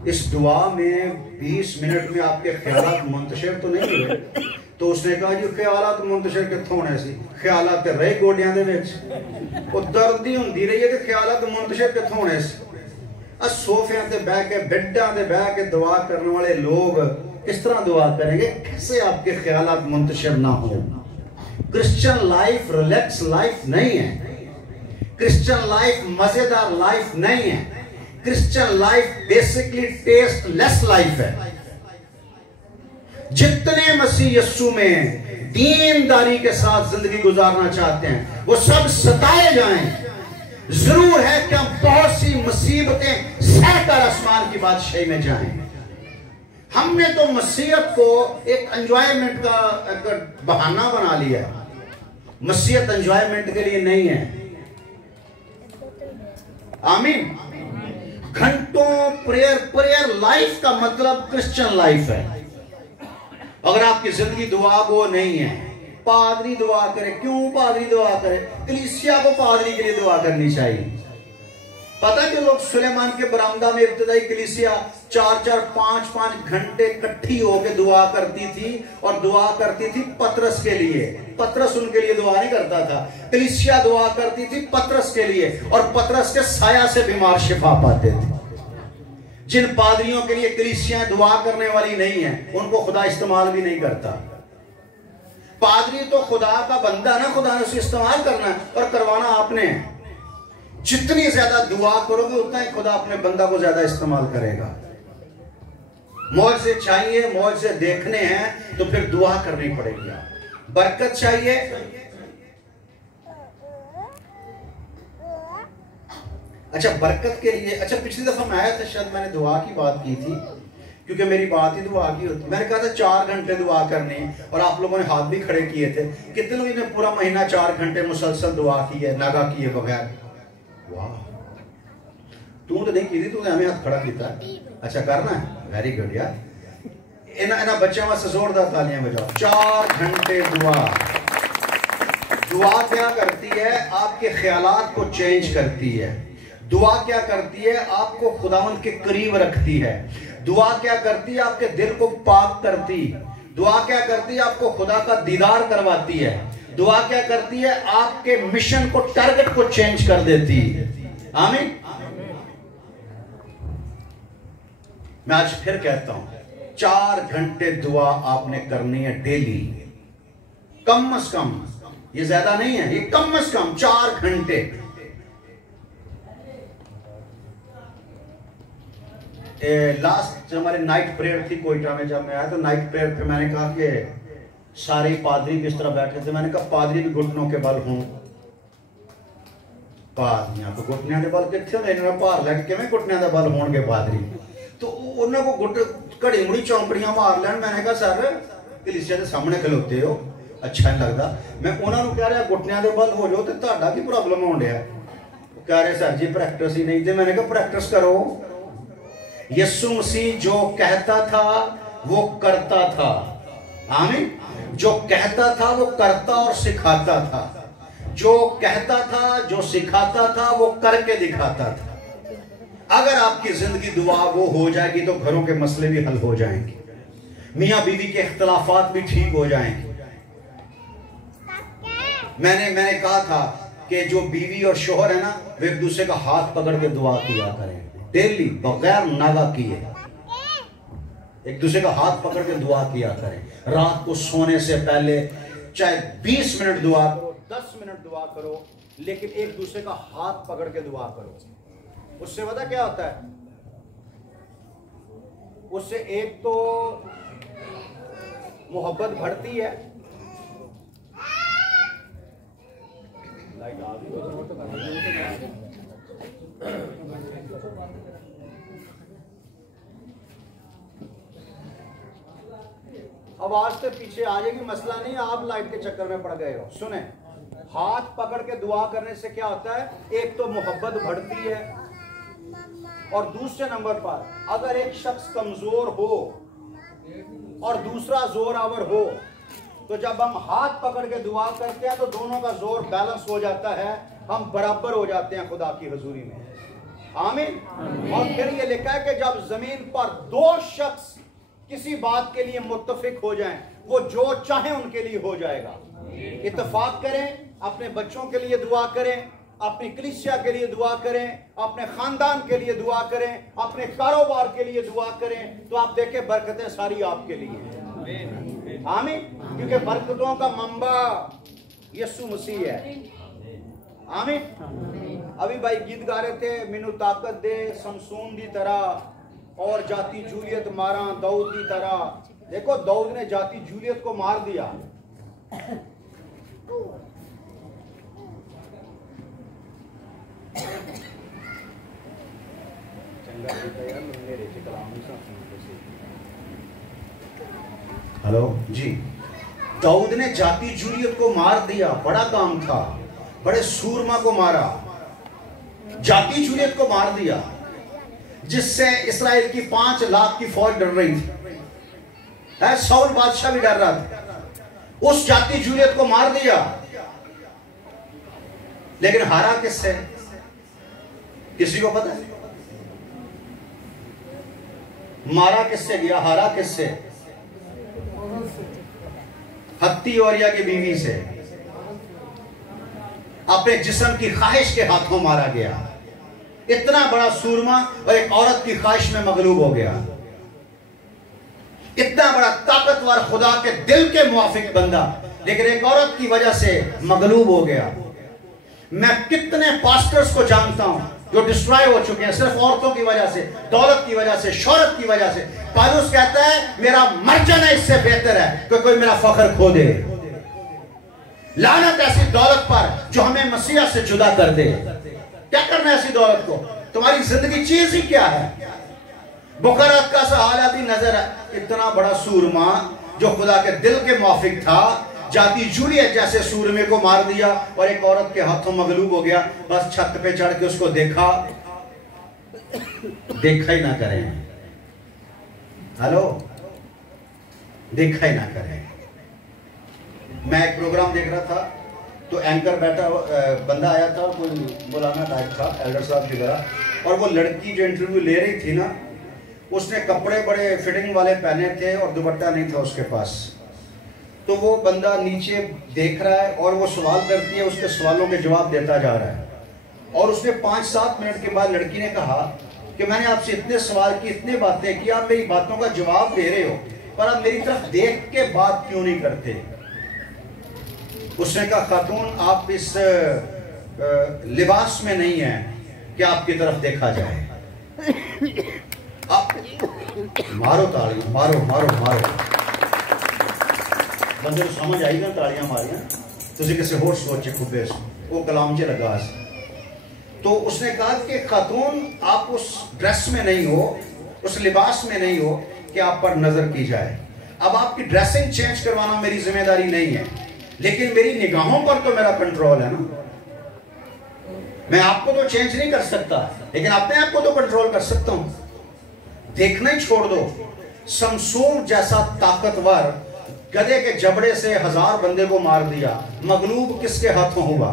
इस दुआ में? 20 मिनट में आपके ख्यालात मुंतशिर तो नहीं हुए? तो उसने कहा जी ख्यालात मुंतशिर कित्थों होने सी, ख्यालात ते रहे गोडियां दे विच, वो दर्द ही हुंदी रही है ते ख्यालात मुंतशिर कित्थों होने सी। सोफियां ते बह के, बेडां ते बह के दुआ करने वाले लोग किस तरह दुआ करेंगे? कैसे आपके ख्यालात मुंतशिर ना हो? क्रिश्चियन लाइफ रिलैक्स लाइफ नहीं है, क्रिश्चियन लाइफ मजेदार लाइफ नहीं है, Christian life basically tasteless life है। जितने मसीह यस्सु में दीनदारी के साथ जिंदगी गुजारना चाहते हैं वो सब सताए जाएं। जरूर है कि हम बहुत सी मुसीबतें सहकर आसमान की बादशाही में जाएं। हमने तो मसीहत को एक एंजॉयमेंट का एक बहाना बना लिया है। मसीहत एंजॉयमेंट के लिए नहीं है। आमीन। घंटों प्रेयर लाइफ का मतलब क्रिश्चियन लाइफ है। अगर आपकी जिंदगी दुआ गो नहीं है, पादरी दुआ करे। क्यों पादरी दुआ करे? कलीसिया को पादरी के लिए दुआ करनी चाहिए। पता कि लोग सुलेमान के बरामदा में इब्तदाई कलीसिया 4-4, 5-5 घंटे इकट्ठी होकर दुआ करती थी, और दुआ करती थी पतरस के लिए। पतरस उनके लिए दुआ नहीं करता था, कलीसिया दुआ करती थी पतरस के लिए, और पतरस के साया से बीमार शिफा पाते थे। जिन पादरियों के लिए कलीसिया दुआ करने वाली नहीं है, उनको खुदा इस्तेमाल भी नहीं करता। पादरी तो खुदा का बंदा ना, खुदा ने उसे इस्तेमाल करना है और करवाना आपने है। जितनी ज्यादा दुआ करोगे उतना ही खुदा अपने बंदा को ज्यादा इस्तेमाल करेगा। मौज से चाहिए, मौज से देखने हैं तो फिर दुआ करनी पड़ेगी। बरकत चाहिए, अच्छा बरकत के लिए, अच्छा पिछली दफा मैं आया था, शायद मैंने दुआ की बात की थी, क्योंकि मेरी बात ही दुआ की होती। मैंने कहा था 4 घंटे दुआ करनी, और आप लोगों ने हाथ भी खड़े किए थे। कितने लोगों ने पूरा महीना 4 घंटे मुसलसल दुआ की है, नागा किए बगैर? वाह, तू तो नहीं की थी, तूने हमें हाथ खड़ा किया। अच्छा करना है, वेरी गुड यार। इन्हां बच्चों वास्ते जोरदार तालियां बजाओ। 4 घंटे दुआ। दुआ क्या करती है? आपके ख्यालात को चेंज करती है। दुआ क्या करती है? आपको खुदावंद के करीब रखती है। दुआ क्या करती है? आपके दिल को पाक करती। दुआ क्या करती है? आपको खुदा का दीदार करवाती है। दुआ क्या करती है? आपके मिशन को, टारगेट को चेंज कर देती है। आमीन। मैं आज फिर कहता हूं, 4 घंटे दुआ आपने करनी है डेली, कम से कम। ये ज्यादा नहीं है, ये कम से कम 4 घंटे। लास्ट हमारे नाइट प्रेयर थी कोयटा में, जब मैं आया तो नाइट प्रेयर पे मैंने कहा कि सारे पादरी भी इस तरह बैठे थे। मैंने कहा पादरी भी घुटनों के बल हों, पादरियां तो घुटनियां के बल कितने होंगे, इन्होंने भार लैके किवें घुटनियां के बल होणगे पादरी। तो उन्होंने को घुट घड़ी मुड़ी चौंकड़ियां मार लैन। मैंने कहा सर कलीसिया के सामने खलोते हो, अच्छा नहीं लगता। मैं उन्होंने कह रहा घुटनियां के बल हो जाओ तो तुहाडा की प्रॉब्लम होण डिया। कह रहे सर जी प्रैक्टिस ही नहीं। तो मैंने कहा प्रैक्टिस करो। यीशु मसीह जो कहता था वो करता था, आमीन। जो कहता था वो करता और सिखाता था, जो कहता था जो सिखाता था वो करके दिखाता था। अगर आपकी जिंदगी दुआ वो हो जाएगी तो घरों के मसले भी हल हो जाएंगे, मियां बीवी के इख्तलाफात भी ठीक हो जाएंगे। मैंने कहा था कि जो बीवी और शोहर है ना, वे एक दूसरे का हाथ पकड़ के दुआ किया करें डेली, बगैर नागा किए एक दूसरे का हाथ पकड़ के दुआ किया करें। रात को सोने से पहले चाहे 20 मिनट दुआ करो, 10 मिनट दुआ करो, लेकिन एक दूसरे का हाथ पकड़ के दुआ करो। उससे पता क्या होता है? उससे एक तो मोहब्बत बढ़ती है, आवाज से पीछे आ जाएगी, मसला नहीं, आप लाइट के चक्कर में पड़ गए हो। सुने, हाथ पकड़ के दुआ करने से क्या होता है? एक तो मोहब्बत बढ़ती है, और दूसरे नंबर पर अगर एक शख्स कमजोर हो और दूसरा जोरावर हो, तो जब हम हाथ पकड़ के दुआ करते हैं तो दोनों का जोर बैलेंस हो जाता है, हम बराबर हो जाते हैं खुदा की हुजूरी में, आमीन। और फिर ये लिखा है कि जब जमीन पर दो शख्स किसी बात के लिए मुत्तफिक हो जाएं, वो जो चाहे उनके लिए हो जाएगा। इत्तेफाक करें, अपने बच्चों के लिए दुआ करें, अपनी कलीसिया के लिए दुआ करें, अपने खानदान के लिए दुआ करें, अपने कारोबार के लिए दुआ करें, तो आप देखें बरकतें सारी आपके लिए, आमीन। क्योंकि बरकतों का मंबा यीशु मसीह है, आमीन। अभी भाई गीत गा रहे थे, मैनू ताकत दे समसून दी तरह, और जाती जूलियत मारा दाऊद की तरह। देखो दाऊद ने जाती जूलियत को मार दिया, हेलो जी। दाऊद ने जाती जूलियत को मार दिया, बड़ा काम था, बड़े सूरमा को मारा, जाती जूलियत को मार दिया, जिससे इस्राएल की 5 लाख की फौज डर रही थी। साउल बादशाह भी डर रहा था, उस जाती जूलियत को मार दिया। लेकिन हारा किससे? किसी को पता है? मारा किससे गया, हारा किससे? हत्ती औरिया की बीवी से, अपने जिस्म की ख्वाहिश के हाथों मारा गया। इतना बड़ा सूरमा और एक औरत की ख्वाहिश में मगलूब हो गया। इतना बड़ा ताकतवर खुदा के दिल के मुआफिक बंदा, लेकिन एक औरत की वजह से मगलूब हो गया। मैं कितने पास्टर्स को जानता हूं जो डिस्ट्रॉय हो चुके हैं सिर्फ औरतों की वजह से, दौलत की वजह से, शोहरत की वजह से। पौलुस कहता है मेरा मर जाना इससे बेहतर है कि कोई मेरा फख्र खो दे। लानत ऐसी दौलत पर जो हमें मसीहा से जुदा कर दे। क्या करना है ऐसी दौलत को? तुम्हारी जिंदगी चीज ही क्या है? बुखारत का सहारा भी नजर है, इतना बड़ा सूरमा जो खुदा के दिल के मुआफिक था, जाती जूलियत जैसे सूरमे को मार दिया और एक औरत के हाथों मगलूब हो गया। बस छत पे चढ़ के उसको देखा ही ना करें, हेलो, देखा ही ना करें। मैं एक प्रोग्राम देख रहा था, तो एंकर बैठा बंदा आया था, कोई बुलाना टाइप था एल्डर साहब की तरह, और वो लड़की जो इंटरव्यू ले रही थी ना, उसने कपड़े बड़े फिटिंग वाले पहने थे और दुपट्टा नहीं था उसके पास। तो वो बंदा नीचे देख रहा है और वो सवाल करती है, उसके सवालों के जवाब देता जा रहा है। और उसने 5-7 मिनट के बाद लड़की ने कहा कि मैंने आपसे इतने सवाल की, इतने बातें की, आप मेरी बातों का जवाब दे रहे हो, पर आप मेरी तरफ देख के बात क्यों नहीं करते? उसने कहा खातून आप इस लिबास में नहीं है कि आपकी तरफ देखा जाए। आप मारो ताली, मारो मारो मारो, बंदे को समझ आई ना तालियां मारियां, तुझे किसी होर सोचे खुबे वो कलाम च लगा। तो उसने कहा कि खातून आप उस ड्रेस में नहीं हो, उस लिबास में नहीं हो कि आप पर नजर की जाए। अब आपकी ड्रेसिंग चेंज करवाना मेरी जिम्मेदारी नहीं है, लेकिन मेरी निगाहों पर तो मेरा कंट्रोल है ना। मैं आपको तो चेंज नहीं कर सकता, लेकिन अपने आप को तो कंट्रोल कर सकता हूं। देखना ही छोड़ दो, शमशूर जैसा ताकतवर गधे के जबड़े से 1000 बंदे को मार दिया, मगलूब किसके हाथों हुआ?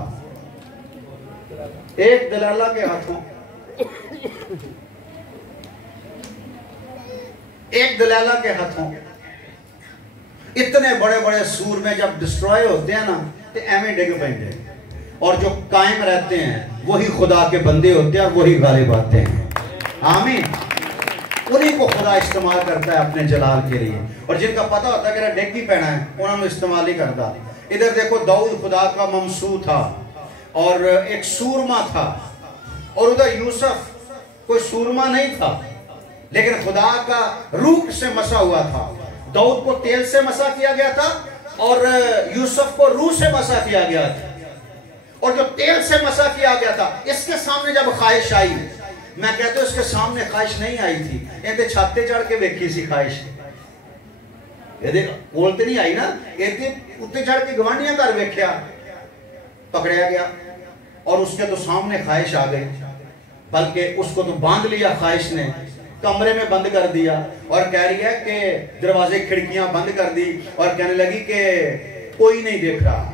एक दलाला के हाथों। एक दलाला के हाथों। इतने बड़े बड़े सूर में जब डिस्ट्रॉय होते हैं ना तो एवं डिग पेंगे, और जो कायम रहते हैं वही खुदा के बंदे होते हैं और वही गालिब आते हैं। आमीन। उन्हीं को खुदा इस्तेमाल करता है अपने जलाल के लिए, और जिनका पता होता है कि डेग ही पहना है उन्होंने इस्तेमाल नहीं करता। इधर देखो, दाऊद खुदा का ममसू था और एक सूरमा था, और उधर यूसुफ कोई सूरमा नहीं था लेकिन खुदा का रूह से मसा हुआ था। दाऊद को तेल से मसा किया गया था और यूसुफ को रूह से मसा किया गया था। और जो तेल से मसा किया गया था, इसके सामने जब ख्वाहिश आई, मैं कहता हूं इसके सामने ख्वाहिश नहीं आई थी, इनके छाते चढ़ के देखी सी ख्वाहिश। ये देख बोलते नहीं आई ना, इनके उत्ते चढ़ के गवांडियां कर वेख्या, पकड़ाया गया और उसके तो सामने ख्वाहिश आ गई, बल्कि उसको तो बांध लिया ख्वाहिश ने, कमरे में बंद कर दिया, और कह रही है कि दरवाजे खिड़कियां बंद कर दी और कहने लगी कि कोई नहीं देख रहा।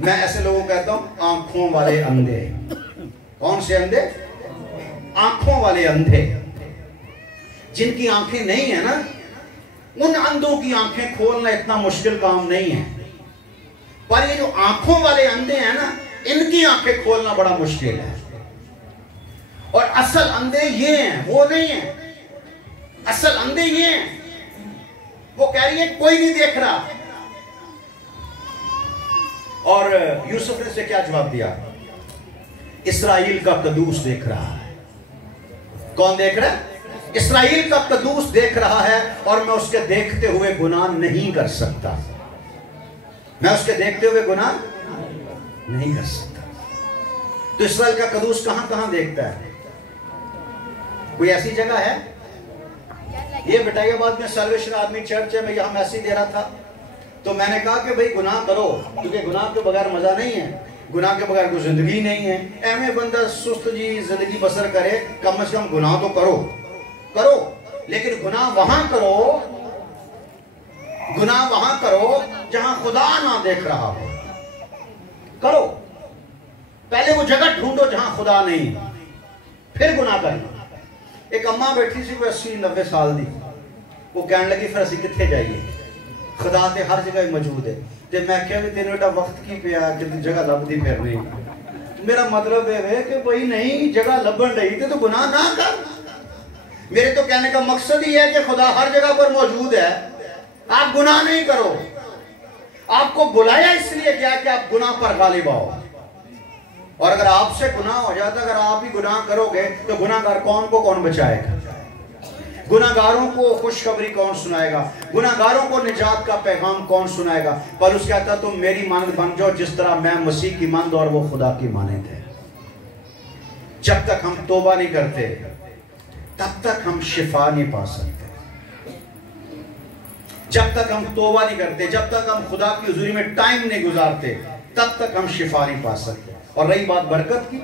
मैं ऐसे लोगों को कहता हूं आंखों वाले अंधे। कौन से अंधे? आंखों वाले अंधे। जिनकी आंखें नहीं है ना, उन अंधों की आंखें खोलना इतना मुश्किल काम नहीं है, पर ये जो आंखों वाले अंधे हैं ना, इनकी आंखें खोलना बड़ा मुश्किल है। और असल अंधे ये हैं, वो नहीं है। असल अंधे ये हैं। वो कह रही है कोई नहीं देख रहा। और यूसुफ ने से क्या जवाब दिया? इस्राएल का कदूस देख रहा है। कौन देख रहा है? इस्राएल का कदूस देख रहा है, और मैं उसके देखते हुए गुनाह नहीं कर सकता। मैं उसके देखते हुए गुनाह नहीं कर सकता। तो इस्राएल का कदूस कहां कहां देखता है? कोई ऐसी जगह है? ये बिटाइयाबाद में सर्वेश्वर आदमी चर्च है, मैं यहां मैसेज दे रहा था, तो मैंने कहा कि भाई गुनाह करो, क्योंकि गुनाह के बगैर मजा नहीं है, गुनाह के बगैर कोई जिंदगी नहीं है। एवं बंदा सुस्त जी जिंदगी बसर करे, कम से कम गुनाह तो करो करो, लेकिन गुनाह वहां करो, गुनाह वहां करो जहां खुदा ना देख रहा हो। करो, पहले वो जगह ढूंढो जहां खुदा नहीं, फिर गुनाह करना। एक अम्मा बैठी सी 80-90 साल दी, वो कहने लगी फिर असं कितने जाइए, खुदा ते हर जगह मौजूद है। ते मैं क्या भी तेरे बेटा वक्त की पिया कि जगह लभदी फिर नहीं। मेरा मतलब है कि भाई नहीं जगह लभन रही तो गुनाह ना कर। मेरे तो कहने का मकसद ही है कि खुदा हर जगह पर मौजूद है, आप गुनाह नहीं करो। आपको बुलाया इसलिए क्या कि आप गुनाह पर गालिब आओ, और अगर आपसे गुनाह हो जाता, अगर आप ही गुनाह करोगे तो गुनाहगार को कौन बचाएगा? गुनाहगारों को खुशखबरी कौन सुनाएगा? गुनाहगारों को निजात का पैगाम कौन सुनाएगा? पौलुस कहता तुम मेरी मानद बन जाओ जिस तरह मैं मसीह की मानद और वो खुदा की मानद है। जब तक हम तौबा नहीं करते तब तक हम शिफा नहीं पा सकते। जब तक हम तौबा नहीं करते, जब तक हम खुदा की हुजूरी में टाइम नहीं गुजारते, तब तक हम शिफा नहीं पा सकते। और रही बात बरकत की,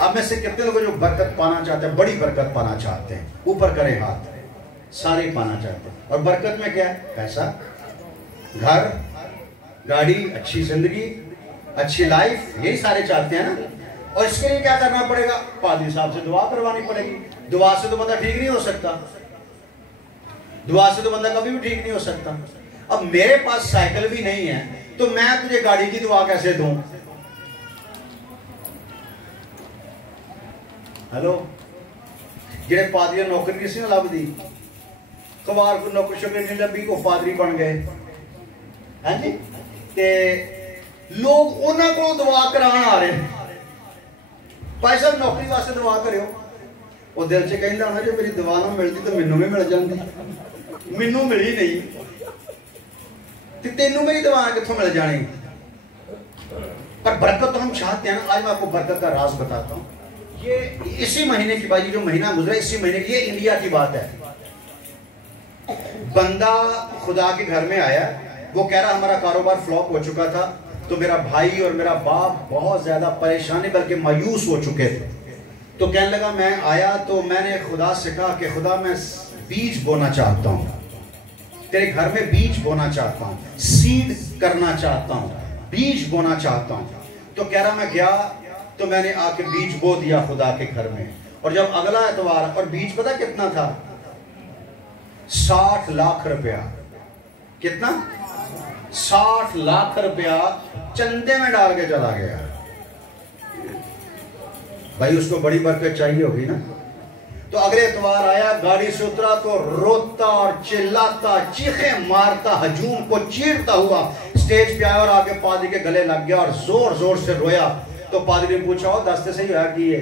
अब में से कितने लोग जो बरकत पाना चाहते हैं, बड़ी बरकत पाना चाहते हैं? ऊपर करें हाथ। सारे पाना चाहते हैं। और बरकत में क्या है? पैसा, घर, गाड़ी, अच्छी जिंदगी, अच्छी लाइफ, यही सारे चाहते हैं ना। और इसके लिए क्या करना पड़ेगा? पादरी साहब से दुआ करवानी पड़ेगी। दुआ से तो बंदा ठीक नहीं हो सकता, दुआ से तो बंदा कभी भी ठीक नहीं हो सकता। अब मेरे पास साइकिल भी नहीं है तो मैं तुझे गाड़ी की दुआ कैसे दूं? हेलो, जेडे पादरी नौकरी किसी ने लभ दी, कमार को नौकरी शोकरी नहीं लभी, वो पादरी बन गए। हाँ जी, ते लोग उन्होंने को दुआ कराने आ रहे हैं। भाई साहब नौकरी वास्ते दुआ करो, वो दिल च कहता होना जो मेरी दुआ ना मिलती तो मैनू भी मिल जाती। मैनू मिली नहीं, तो तेनू मेरी दवा कितों मिल जानी। पर बरकत तो हम चाहते हैं ना। आज मैं आपको बरकत का राज बताता हूँ। ये इसी महीने की बात, जो महीना गुजरा इसी महीने की, ये इंडिया की बात है। बंदा खुदा के घर में आया, वो कह रहा हमारा कारोबार फ्लॉप हो चुका था, तो मेरा भाई और मेरा बाप बहुत ज्यादा परेशानी बल्कि मायूस हो चुके थे। तो कहने लगा मैं आया तो मैंने खुदा से कहा कि खुदा मैं बीज बोना चाहता हूँ, तेरे घर में बीज बोना चाहता हूँ, सीड करना चाहता हूँ, बीज बोना चाहता हूँ। तो कह रहा मैं गया तो मैंने आके बीज बो दिया खुदा के घर में। और जब अगला एतवार, और बीज पता कितना था? 60 लाख रुपया। कितना? 60 लाख रुपया चंदे में डाल के चला गया। भाई उसको बड़ी बरकत चाहिए होगी ना। तो अगले एतवार आया, गाड़ी से उतरा तो रोता और चिल्लाता, चीखें मारता, हजूम को चीरता हुआ स्टेज पे आया और आके पादरी के गले लग गया और जोर जोर से रोया। तो पादरी ने पूछा हो दस्ते से ही होया कि ये?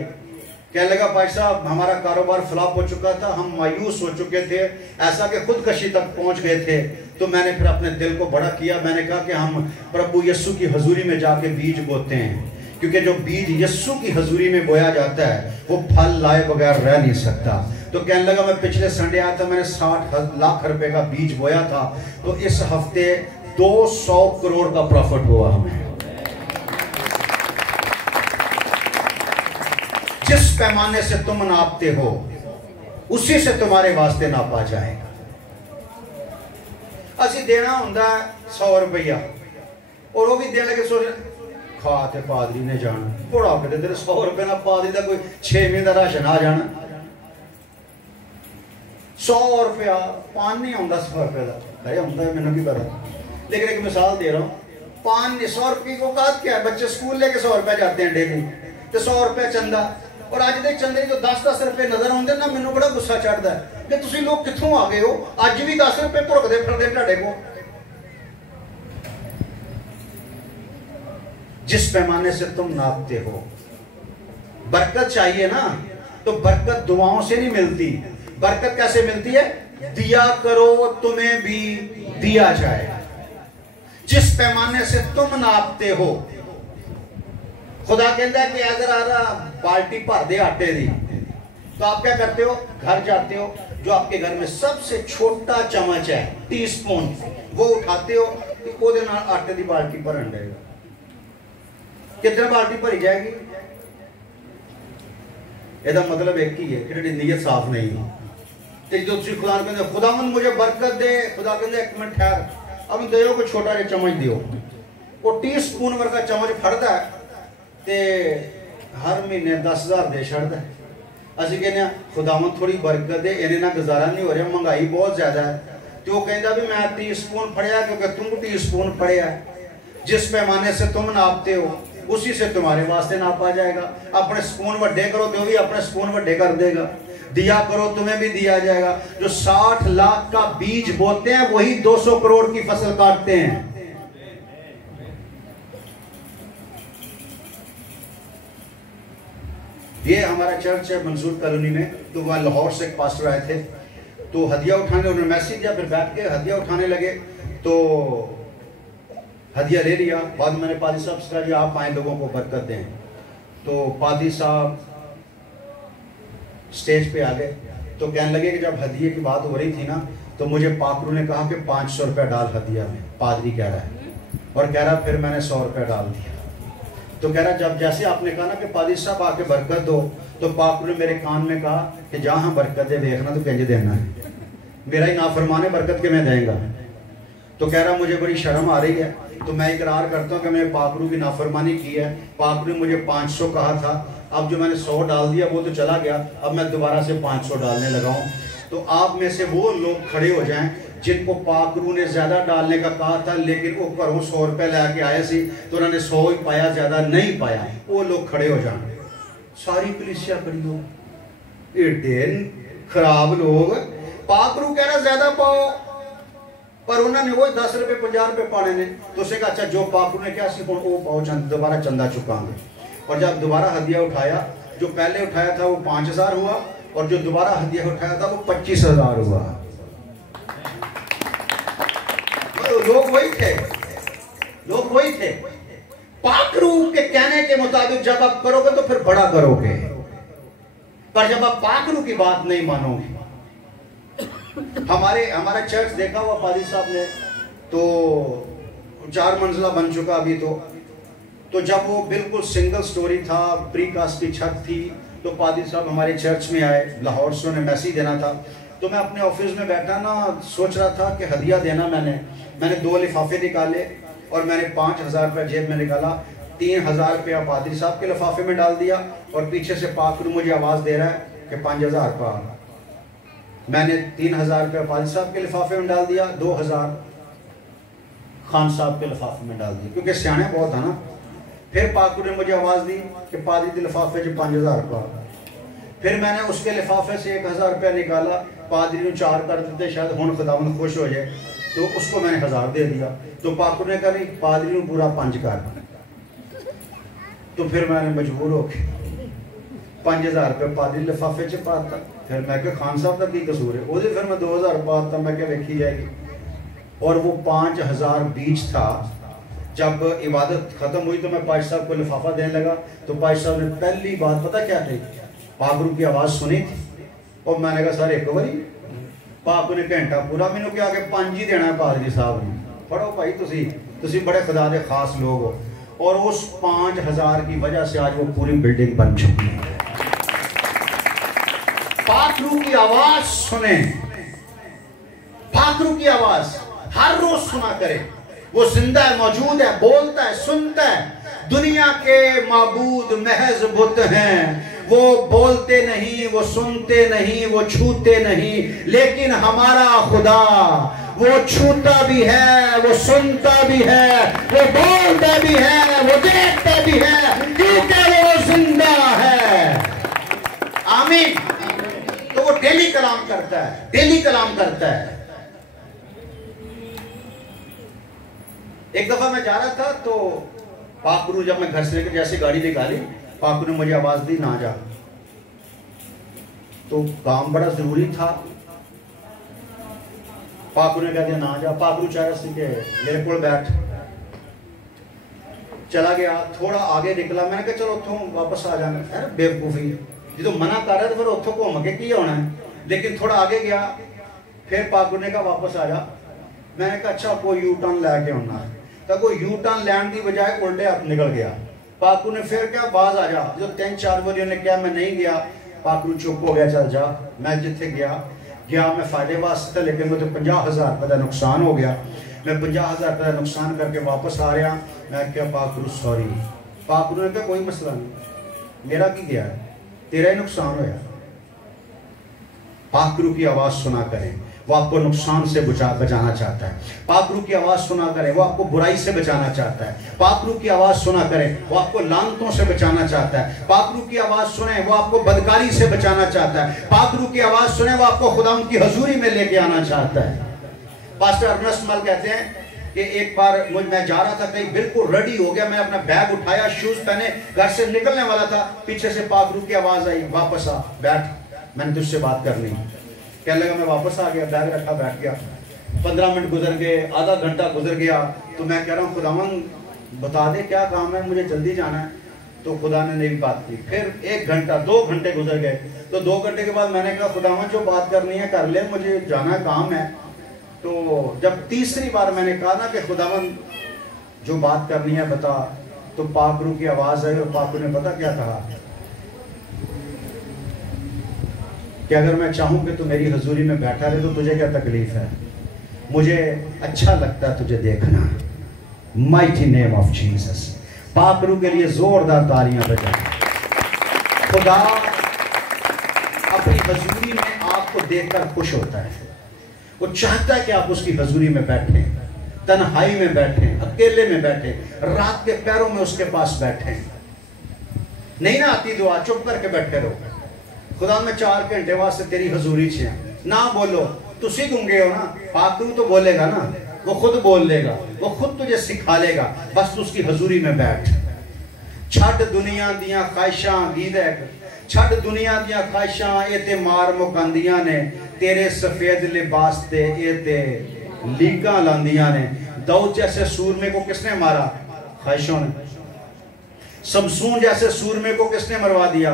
कहने लगा भाई साहब हमारा कारोबार फ्लॉप हो चुका था, हम मायूस हो चुके थे, ऐसा कि खुदकशी तक पहुंच गए थे। तो मैंने फिर अपने दिल को बड़ा किया, मैंने कहा कि हम प्रभु यीशु की हजूरी में जाके बीज बोते हैं, क्योंकि जो बीज यीशु की हजूरी में बोया जाता है वो फल लाए बगैर रह नहीं सकता। तो कहने लगा मैं पिछले संडे आया था, मैंने 60 लाख रुपए का बीज बोया था, तो इस हफ्ते 200 करोड़ का प्रॉफिट हुआ हमें। जिस पैमाने से तुम नापते हो उसी से तुम्हारे वास्ते नापा जाएगा। असी देना होंदा 100 रुपया और वो भी देने लगे सोच खाते पादरी ने जाना बड़ा कदे तेरे 100 रुपए ना पादरी का कोई 6 महीने का राशन आ जाना। 100 रुपया पान नहीं आंदा 100 रुपए का, अरे आंदा है मैंने भी पता, लेकिन एक मिसाल दे रहा हूँ। पान 100 रुपये को बात क्या है, बच्चे स्कूल लेके 100 रुपया जाते हैं डेली, तो 100 रुपया चंदा। और अज के चंदे जो 10-10 रुपए नजर आते ना, मैनू बड़ा गुस्सा चढ़ता है कि तुसी लोग कित्थों आ गए हो, अज भी 10 रुपए भुड़कदे फिरदे तुहाडे को। जिस पैमाने से तुम नापते हो, बरकत चाहिए ना, तो बरकत दुआओं से नहीं मिलती। बरकत कैसे मिलती है? दिया करो तुम्हें भी दिया जाए। जिस पैमाने से तुम नापते हो, खुदा कहता है कि अगर आ रहा बाल्टी भर दे आटे दी, तो आप क्या करते हो? घर जाते हो, जो आपके घर में सबसे छोटा चम्मच है, टीस्पून, वो उठाते हो, तो वो आटे की बाल्टी भरन देगा। कितने बाल्टी भरी जाएगी? ਇਹਦਾ मतलब एक ही है कि तेरी नीयत साफ नहीं है। तो जो तुम खुदा को कहते खुदावंद मुझे बरकत दे, खुदा कहते एक मिनट ठहर, अब दियो कोई छोटा जिहा चम्मच दियो। वो टीस्पून वर्गा चम्मच फड़दा है ते हर महीने 10,000 दे छड़दा है। असं कहने खुदावंद थोड़ी बरकत दे, इन्हें ना गुजारा नहीं हो रहा, महंगाई बहुत ज्यादा है। तो वो कहता भी मैं टीस्पून फड़िया क्योंकि तुम टीस्पून फड़िया। जिस पैमाने से तुम नापते हो उसी से तुम्हारे वास्ते नापा जाएगा। अपने स्पून वड्डे करो तो भी अपने स्पून वड्डे कर देगा। दिया करो तुम्हें भी दिया जाएगा। जो 60 लाख का बीज बोते हैं वही 200 करोड़ की फसल काटते हैं। ये हमारा चर्च है मंसूर कॉलोनी में। तो वहाँ लाहौर से एक पास्टर आए थे, तो हदिया उठाने, उन्होंने मैसेज दिया, फिर बैठ के हदिया उठाने लगे। तो हदिया ले लिया। बाद में मैंने पादी साहब से कहा आप आए लोगों को बरकत दें। तो पादी साहब स्टेज पे आ गए। तो कहने लगे कि जब हदिये की बात हो रही थी ना, तो मुझे पाकरू ने कहा कि 500 रुपया डाल हदिया में। पादरी कह रहा है, और कह रहा फिर मैंने 100 रुपया डाल दिया। तो कह रहा जब जैसे आपने कहा ना कि पादी साहब आके बरकत दो, तो पाकरू ने मेरे कान में कहा कि जहाँ बरकत दे देखना तो कंज देना है, मेरा ही नाफरमान है, बरकत के मैं देगा। तो कह रहा मुझे बड़ी शर्म आ रही है, तो मैं इकरार करता हूँ कि मैंने पाकरू की नाफरमानी की है। पाकरू ने मुझे 500 कहा था, अब जो मैंने 100 डाल दिया वो तो चला गया, अब मैं दोबारा से 500 डालने लगा हूँ। तो आप में से वो लोग खड़े हो जाएं जिनको पाकरू ने ज्यादा डालने का कहा था, लेकिन वो घरों 100 रुपये लेके आए सी, तो उन्होंने 100 ही पाया, ज्यादा नहीं पाया। वो लोग खड़े हो जाए। सारी कलीसिया खड़ी हो, एडे खराब लोग। पाकरू कह रहा ज्यादा पाओ, पर उन्होंने वो 10 रुपये 50 रुपये पाने ने। तो उसे कहा अच्छा जो पाकरू ने क्या सी वो पाओ, दोबारा चंदा चुकाएंगे। और जब दोबारा हदिया उठाया, जो पहले उठाया था वो 5,000 हुआ, और जो दोबारा हदिया उठाया था वो 25,000 हुआ। वही थे, लोग वही थे। पाक रूह के कहने के मुताबिक जब आप करोगे तो फिर बड़ा करोगे, पर जब आप पाक रूह की बात नहीं मानोगे। हमारा चर्च देखा हुआ पादी साहब ने, तो 4 मंजिला बन चुका अभी। तो जब वो बिल्कुल सिंगल स्टोरी था, प्रीकास्ट की छत थी, तो पादी साहब हमारे चर्च में आए, लाहौर से उन्हें मैसेज देना था। तो मैं अपने ऑफिस में बैठा ना, सोच रहा था कि हदिया देना। मैंने 2 लिफाफे निकाले और मैंने 5,000 रुपया जेब में निकाला। 3,000 रुपया पादरी साहब के लिफाफे में डाल दिया और पीछे से पाक रूह मुझे आवाज़ दे रहा है कि 5,000 रुपया। मैंने 3,000 रुपया पादरी साहब के लिफाफे में डाल दिया, 2,000 खान साहब के लिफाफे में डाल दिया, क्योंकि सियाने बहुत था ना। फिर पाक रूह ने मुझे आवाज़ दी कि पादरी के लिफाफे जो 5,000 रुपया। फिर मैंने उसके लिफाफे से 1,000 रुपया निकाला, पादरी ने 4 कर देते, शायद हुन खुदावंद खुश हो जाए, तो उसको मैंने 1,000 दे दिया। तो पाक रूह ने कहा नहीं, पादरी ने पूरा 5 कर। तो फिर मैंने मजबूर होकर 5,000 रुपये पादरी लिफाफे च पाता। फिर मैं क्या खान साहब का की कसूर है, उसे फिर मैं 2,000 पाता। मैं क्या देखी जाएगी। और वो 5,000 बीच था। जब इबादत खत्म हुई तो मैं पाश साहब को लिफाफा देने लगा, तो पाश साहब ने पहली बात पता क्या थी, पाक रूह की आवाज़ सुनी थी। और मैंने कहा सर एक बारी पाक ने घंटा पूरा मैंने क्या आगे 5 ही देना है पादरी साहब ने। पढ़ो भाई, तुसी बड़े खुदा के खास लोग हो। और उस 5,000 की वजह से आज वो पूरी बिल्डिंग बन चुकी है। पाक रूह की आवाज सुने, पाक रूह की आवाज हर रोज सुना करे। वो जिंदा है, मौजूद है, बोलता है, सुनता है। दुनिया के माबूद महज बुत हैं, वो बोलते नहीं, वो सुनते नहीं, वो छूते नहीं। लेकिन हमारा खुदा वो छूता भी है, वो सुनता भी है, वो बोलता भी है, वो देखता भी है, क्योंकि वो जिंदा है। आमीन। तो वो डेली कलाम करता है, डेली कलाम करता है। एक दफा मैं जा रहा था, तो पाक रूह जब मैं घर से लेकर जैसे गाड़ी निकाली, पाक रूह ने मुझे आवाज दी ना जा। तो काम बड़ा जरूरी था, पाक रूह ने कह दिया ना जा। पाक रूह चाह रहा सी के मेरे को बैठ। चला गया, थोड़ा आगे निकला, मैंने कहा चलो उतो वापस आ जाना है। बेवकूफी, जो मना कर रहा तो फिर उतो घूम के की होना है। लेकिन थोड़ा आगे गया, फिर पाक रूह ने कहा वापस आ जा। मैंने कहा अच्छा कोई यू टर्न लैके आना है। तो कोई यू टर्न लैंड की बजाय उल्टे हाथ निकल गया। पाकू ने फिर क्या बाज आ जा। जो 3-4 बार उन्हें क्या मैं नहीं गया, पाकू चुप हो गया, चल जा। मैं जिथे गया मैं फायदे वास्ते, लेकिन मुझे 50,000 रुपये का नुकसान हो गया। मैं 50,000 रुपये का नुकसान करके वापस आ रहा। मैं क्या पाकू सॉरी। पाकू ने कहा कोई मसला नहीं, मेरा की गया है, तेरा ही नुकसान होया। पाक रूह की आवाज सुना करें, वो आपको नुकसान से बचाना चाहता है। पाक रूह की आवाज सुना करें, वो आपको बुराई से बचाना चाहता है। पाक रूह की आवाज सुना करें, वो आपको लानतों से बचाना चाहता है। पाक रूह की आवाज सुने, वो आपको बदकारी से बचाना चाहता है। पाक रूह की आवाज सुने, वो आपको खुदा की हजूरी में लेके आना चाहता है। पास्टर अर्नस्ट मल कहते हैं कि एक बार मैं जा रहा था कहीं, बिल्कुल रेडी हो गया, मैंने अपना बैग उठाया, शूज पहने, घर से निकलने वाला था, पीछे से पाक रूह की आवाज आई, वापस आ, बैठ, मैंने तुझसे बात करनी। कहने लगा, मैं वापस आ गया, बैग रखा, बैठ गया। 15 मिनट गुजर गए, आधा घंटा गुजर गया। तो मैं कह रहा हूँ खुदावन बता दे क्या काम है, मुझे जल्दी जाना है। तो खुदा ने नहीं बात की। फिर 1 घंटा 2 घंटे गुजर गए। तो 2 घंटे के बाद मैंने कहा खुदावन जो बात करनी है कर ले, मुझे जाना काम है। तो जब तीसरी बार मैंने कहा ना कि खुदावन जो बात करनी है बता, तो पाक रूह की आवाज आई और पाक रूह ने पता क्या कहा कि अगर मैं चाहूं कि तू मेरी हजूरी में बैठा रहे तो तुझे क्या तकलीफ है, मुझे अच्छा लगता है तुझे देखना। Mighty name of Jesus. पाक रूह के लिए जोरदार तालियां बजाएं। खुदा अपनी हजूरी में आपको देखकर खुश होता है। वो चाहता है कि आप उसकी हजूरी में बैठे, तन्हाई में बैठे, अकेले में बैठे, रात के पैरों में उसके पास बैठे। नहीं ना आती दुआ, चुप करके बैठे रहो। खुदा में 4 घंटे वास्ते तेरी हजूरी च ना बोलो, तुसी गूंगे हो ना, पाक रूह तो बोलेगा ना, वो खुद बोल लेगा, वो खुद तुझे सिखा लेगा। बस तू उसकी हजूरी में बैठ। छड़ दुनिया दियां ख्वाहिशां, गीदक छड़ दुनिया दियां ख्वाहिशां, ये ते मार मुकांदियां ने, तेरे सफेद लिबास ते ये ते लीकां लांदियां ने। दाऊद जैसे सूरमे को किसने मारा? ख्वाहिशों ने। शमसून जैसे सूरमे को किसने मरवा दिया?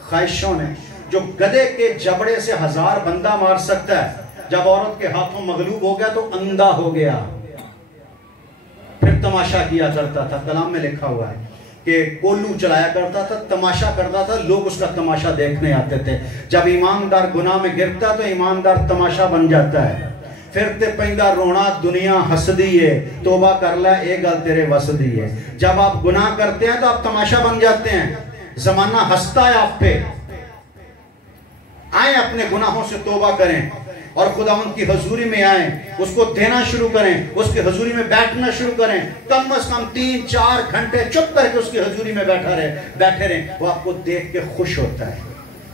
ख्वाहिशों ने। जो गधे के जबड़े से 1000 बंदा मार सकता है, जब औरत के हाथों मगलूब हो गया तो अंधा हो गया। फिर तमाशा किया करता था, कलाम में लिखा हुआ है कि कोल्लू चलाया करता था, तमाशा करता था, लोग उसका तमाशा देखने आते थे। जब ईमानदार गुनाह में गिरता तो ईमानदार तमाशा बन जाता है। फिर ते पैंदा रोना दुनिया हसदी है, तोबा कर ला ए गल तेरे वसदी है। जब आप गुनाह करते हैं तो आप तमाशा बन जाते हैं, जमाना हंसता है आप पे। आए अपने गुनाहों से तोबा करें और खुदावंद की हजूरी में आए, उसको देना शुरू करें, उसकी हजूरी में बैठना शुरू करें। कम से कम 3-4 घंटे चुप करके उसकी हजूरी में बैठे रहे। वो आपको देख के खुश होता है।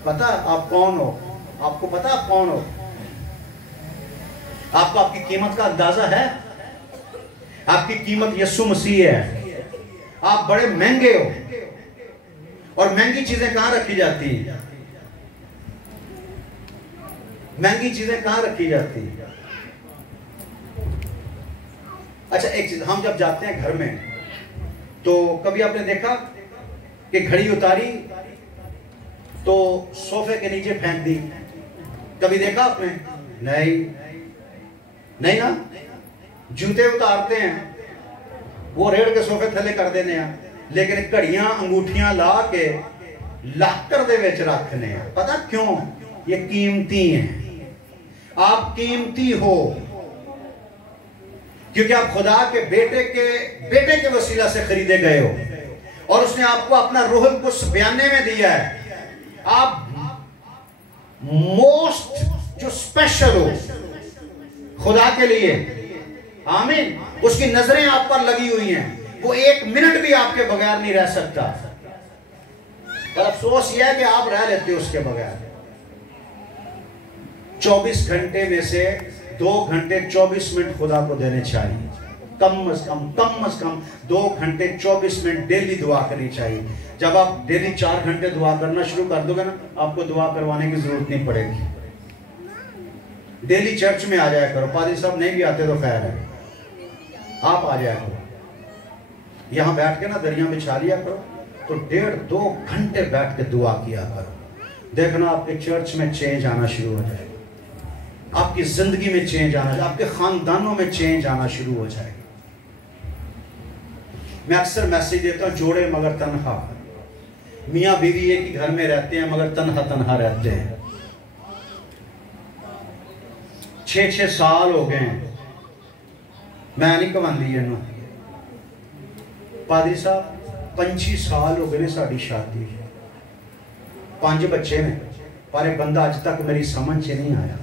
पता आप कौन हो? आपको पता आप कौन हो? आपको आपकी कीमत का अंदाजा है? आपकी कीमत यीशु मसीह है। आप बड़े महंगे हो। और महंगी चीजें कहां रखी जाती हैं? महंगी चीजें कहां रखी जाती है? अच्छा, एक चीज, हम जब जाते हैं घर में तो कभी आपने देखा कि घड़ी उतारी तो सोफे के नीचे फेंक दी? कभी देखा आपने? नहीं ना। जूते उतारते हैं, वो रेड़ के सोफे थले कर देने हैं, लेकिन घड़ियां अंगूठियां ला के लाकर दे विच रखने हैं। पता क्यों? ये कीमती हैं। आप कीमती हो क्योंकि आप खुदा के बेटे के वसीला से खरीदे गए हो और उसने आपको अपना रूहुल कुछ बयाने में दिया है। आप मोस्ट जो स्पेशल हो खुदा के लिए। आमीन। उसकी नजरें आप पर लगी हुई हैं। वो 1 मिनट भी आपके बगैर नहीं रह सकता। पर अफसोस यह है कि आप रह लेते हो उसके बगैर। 24 घंटे में से 2 घंटे 24 मिनट खुदा को देने चाहिए। कम से कम 2 घंटे 24 मिनट डेली दुआ करनी चाहिए। जब आप डेली 4 घंटे दुआ करना शुरू कर दोगे ना, आपको दुआ करवाने की जरूरत नहीं पड़ेगी। डेली चर्च में आ जाया करो। पादरी साहब नहीं भी आते तो खैर है, आप आ जाया करो। यहां बैठ के ना दरिया बिछा लिया करो, तो 1.5-2 घंटे बैठ के दुआ किया करो। देखना आपके चर्च में चेंज आना शुरू हो जाएगा, आपकी जिंदगी में चेंज आना, आपके खानदानों में चेंज आना शुरू हो जाएगा। मैं अक्सर मैसेज देता हूं, जोड़े मगर तन्हा। मियाँ बीवी एक ही घर में रहते हैं मगर तन्हा रहते हैं। 6-6 साल हो गए हैं, मैं नहीं कमांदी इन्हों। पादरी साहब 25 साल हो गए साड़ी शादी, 5 बच्चे ने, पर एक बंदा अज तक मेरी समझ च नहीं आया।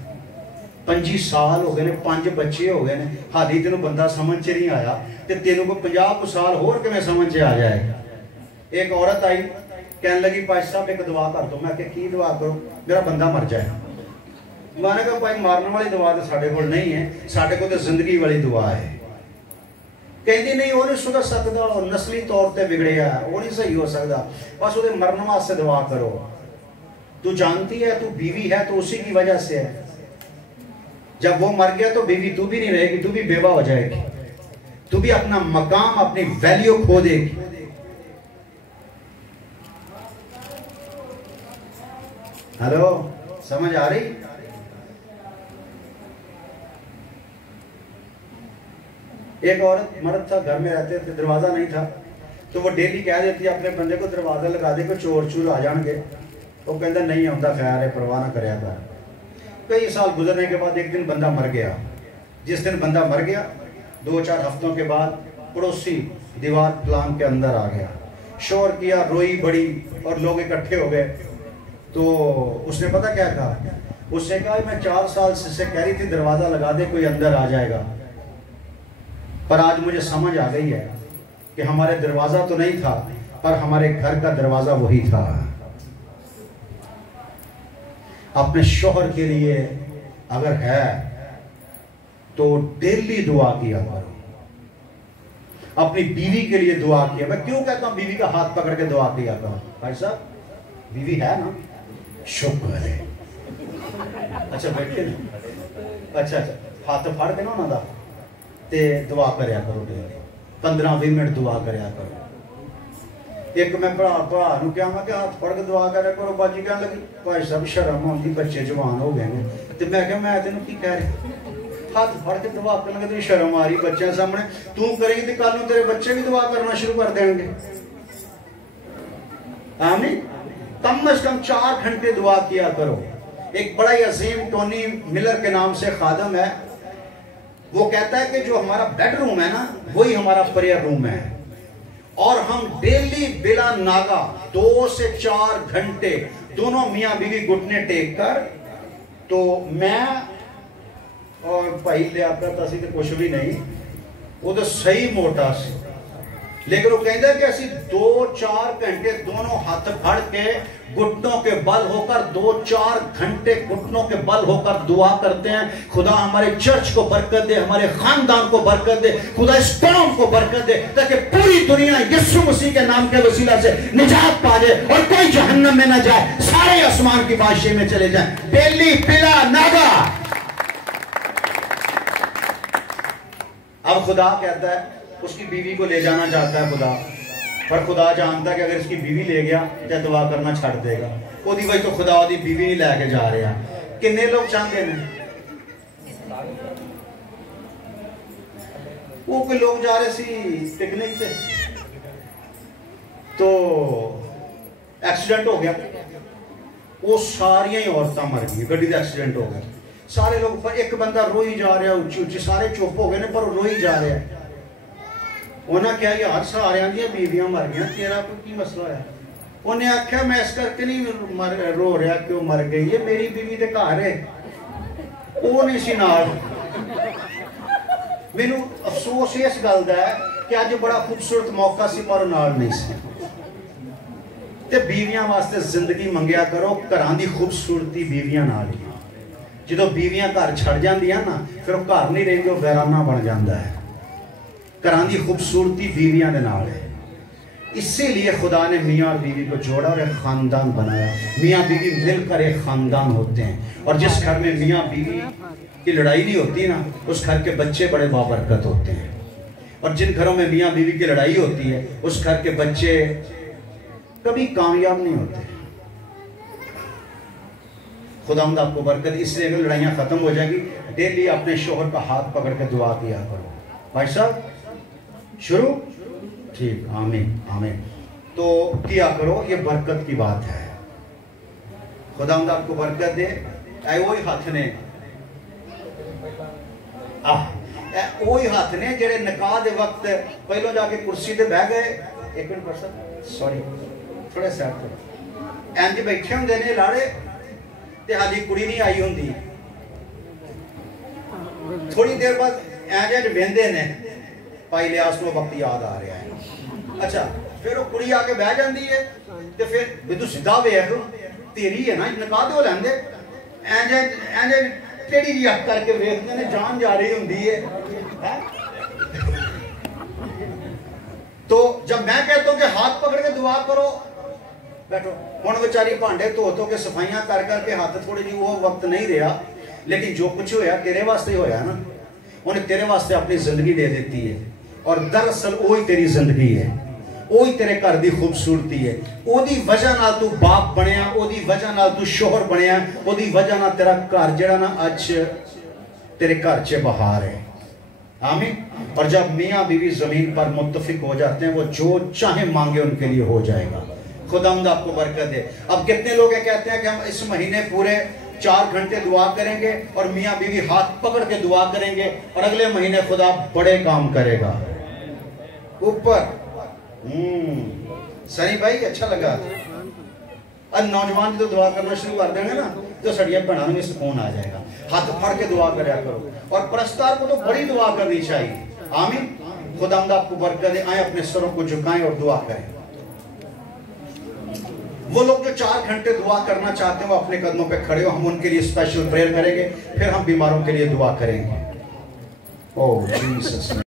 25 साल हो गए ने, 5 बच्चे हो गए ने, हाली तेन बंदा समझ च नहीं आया, तो तेन को 50 साल होर किवें समझ च आ जाएगा। एक औरत आई, कहने लगी पाज साहब एक दुआ कर दो। मैं की दुआ करो? मेरा बंदा मर जाए। मैंने कहा भाई मारने वाली दुआ तो साढ़े कोल नहीं है, साढ़े को तो जिंदगी वाली दुआ है। कहती नहीं, वो नहीं सुधर सकता, नस्ली तौर पर बिगड़िया, वो नहीं सही हो सकता, बस वो मरने वास्ते दुआ करो। तू जानती है तू बीवी है तो उसी की वजह से है। जब वो मर गया तो बीवी तू भी नहीं रहेगी, तू भी बेवा हो जाएगी, तू भी अपना मकाम अपनी वैल्यू खो देगी। हेलो, समझ आ रही? एक औरत मर्द था, घर में रहते थे, दरवाजा नहीं था, तो वो डेली कह देती है अपने बंदे को दरवाजा लगा दे, कोई चोर चूर आ जाएंगे। वो कहता नहीं आता, खैर है, परवाह ना करया कर। कई साल गुजरने के बाद एक दिन बंदा मर गया। जिस दिन बंदा मर गया 2-4 हफ्तों के बाद पड़ोसी दीवार प्लान के अंदर आ गया, शोर किया, रोई बड़ी और लोग इकट्ठे हो गए। तो उसने पता क्या कहा? उसने कहा मैं 4 साल से कह रही थी दरवाजा लगा दे, कोई अंदर आ जाएगा, पर आज मुझे समझ आ गई है कि हमारे दरवाजा तो नहीं था, पर हमारे घर का दरवाजा वही था। अपने शोहर के लिए अगर है तो डेली दुआ किया करो। अपनी बीवी के लिए दुआ किया। मैं क्यों कहता हूं बीवी का हाथ पकड़ के दुआ किया करो? भाई साहब बीवी है ना, शुक्र है। अच्छा बैठे, अच्छा हाथ फाड़ के ना उन्होंने ते दुआ करया करो डेली, 15-20 मिनट दुआ करया करो। एक मैं भरा क्या मैं कि हाथ फड़ के दुआ करया करो। बाजी कहने लगी भाई साहब शर्म आती, बच्चे जवान हो गए हैं। तो मैं क्या मैं तेन की कह रही, हाथ फड़ के दुआ करने लगे, तेरी शर्म आ रही बच्चों सामने, तू करेगी तो कल तेरे बच्चे भी दुआ करना शुरू कर देंगे। आमीन। कम से कम 4 घंटे दुआ किया करो। एक बड़ा ही अजीम टोनी मिलर के नाम से खादम है, वो कहता है कि जो हमारा बेडरूम है ना वही हमारा प्रेयर रूम है, और हम डेली बिला नागा 2 से 4 घंटे दोनों मियाँ बीवी घुटने टेक कर, तो मैं और भाई लियाकत असी तो कुछ भी नहीं, वो तो सही मोटा सी, लेकिन वो कहता कि असी 2-4 घंटे दोनों हाथ फड़ के घुटनों के बल होकर 2-4 घंटे घुटनों के बल होकर दुआ करते हैं। खुदा हमारे चर्च को बरकत दे, हमारे खानदान को बरकत दे, खुदा इस कौम को बरकत दे, ताकि पूरी दुनिया यीशु मसीह के नाम के वसीला से निजात पा जाए और कोई जहन्नम में न जाए, सारे आसमान की बादशाही में चले जाए, डेली बिला नागा। अब खुदा कहता है उसकी बीवी को ले जाना चाहता है खुदा, पर खुदा जानता है कि अगर इसकी बीवी ले गया तो दुआ करना छड़ देगा। ओदी वजह तो खुदा ओदी बीवी नहीं लैके जा रहा। किन्ने लोग चाहते हैं, वो कोई लोग जा रहे सी पिकनिक पे, तो एक्सीडेंट हो गया, वो सारिया ही औरतां मर गई, गड्डी का एक्सीडेंट हो गया, सारे लोग, एक बंदा रोई जा रहा उच्ची उच्ची, सारे चुप हो गए ने पर रोई जा रहा है। उन्हें क्या यार सारिया दी बीवियां मर गई, तेरा की मसला है? उन्हें आख्या मैं इस करके नहीं रो रहा क्यों मर गई है, मेरी बीवी तो घर है, वो नहीं सी नाल। मैनू अफसोस इस गल दा है कि अज बड़ा खूबसूरत मौका सी पर नाल नहीं सी। ते बीवियां वास्ते जिंदगी मंगया करो, घरां दी खूबसूरती बीवियां नाल ही। जो बीवियां घर छड़ जांदियां ना, फिर वो घर नहीं रहिंदी, वो वैराना बन जाता है। घरां दी खूबसूरती बीवियां दे नाल है, इसीलिए खुदा ने मियाँ और बीवी को जोड़ा और एक खानदान बनाया। मियाँ बीवी मिलकर एक खानदान होते हैं, और जिस घर में मियाँ बीवी की लड़ाई नहीं होती ना, उस घर के बच्चे बड़े बाबरकत होते हैं। और जिन घरों में मियाँ बीवी की लड़ाई होती है, उस घर के बच्चे कभी कामयाब नहीं होते। खुदावंद आपको बरकत, इसलिए अगर लड़ाइयाँ खत्म हो जाएंगी, डेली अपने शोहर का हाथ पकड़ के दुआ किया करो। भाई साहब शुरू, ठीक, आमीन आमीन। तो किया करो, ये बरकत की बात है। खुदावंद आपको बरकत दे। वही हाथ ने वही हाथ ने जेड़े निकाह दे वक्त पहलों जाके कुर्सी ते बह गए, एक मिनट पर्सन सॉरी थोड़ा साइड पर इंज बैठे होंगे ने लाड़े, ते हाली कुड़ी नहीं आई होंगी, थोड़ी देर बाद इंज बहते ने, भाई लियास को वक्त याद आ रहा है। अच्छा, फिर वो कुड़ी आके बह जाती है, तो फिर भी तू सीधा वेख, तेरी है ना निकाह दो लैंदे, इंज इंज टेढ़ी जी अख करके वेखते ने, जान जा रही होंगी है। तो जब मैं कहता हूं कि हाथ पकड़ के दुआ करो, बैठो, हुण बेचारी भांडे धो के सफाइयां कर करके हाथ थोड़ी जी वो वक्त नहीं रहा, लेकिन जो कुछ होया तेरे वास्ते होया ना, उन्हें तेरे वास्ते अपनी जिंदगी दे देती है, और दरअसल वही तेरी जिंदगी है, वही तेरे घर की खूबसूरती है। ओदी वजह नाल तू बाप बनया, ओदी वजह नाल तू शोहर बनया, ओदी वजह नाल तेरा घर जड़ा ना अज तेरे घर च बहार है। आमीन। और जब मियाँ बीवी जमीन पर मुत्तफिक हो जाते हैं, वो जो चाहे मांगे उनके लिए हो जाएगा। खुदावंद आपको बरकत दे। अब कितने लोग कहते हैं कि हम इस महीने पूरे 4 घंटे दुआ करेंगे और मियाँ बीवी हाथ पकड़ के दुआ करेंगे, और अगले महीने खुदा बड़े काम करेगा ऊपर। सही भाई, अच्छा लगा। अब नौजवान जो दुआ करना शुरू कर देंगे ना, तो सड़िया भैनों में सुकून आ जाएगा। हाथ फड़ के दुआ करया करो, और परस्तार को तो बड़ी दुआ करनी चाहिए। आमीन। खुदावंद आपको बरकत दे। आए अपने सरों को झुकाएं और दुआ करें। वो लोग जो 4 घंटे दुआ करना चाहते हैं, वो अपने कदमों पे खड़े हो, हम उनके लिए स्पेशल प्रेयर करेंगे, फिर हम बीमारों के लिए दुआ करेंगे। ओह जीसस।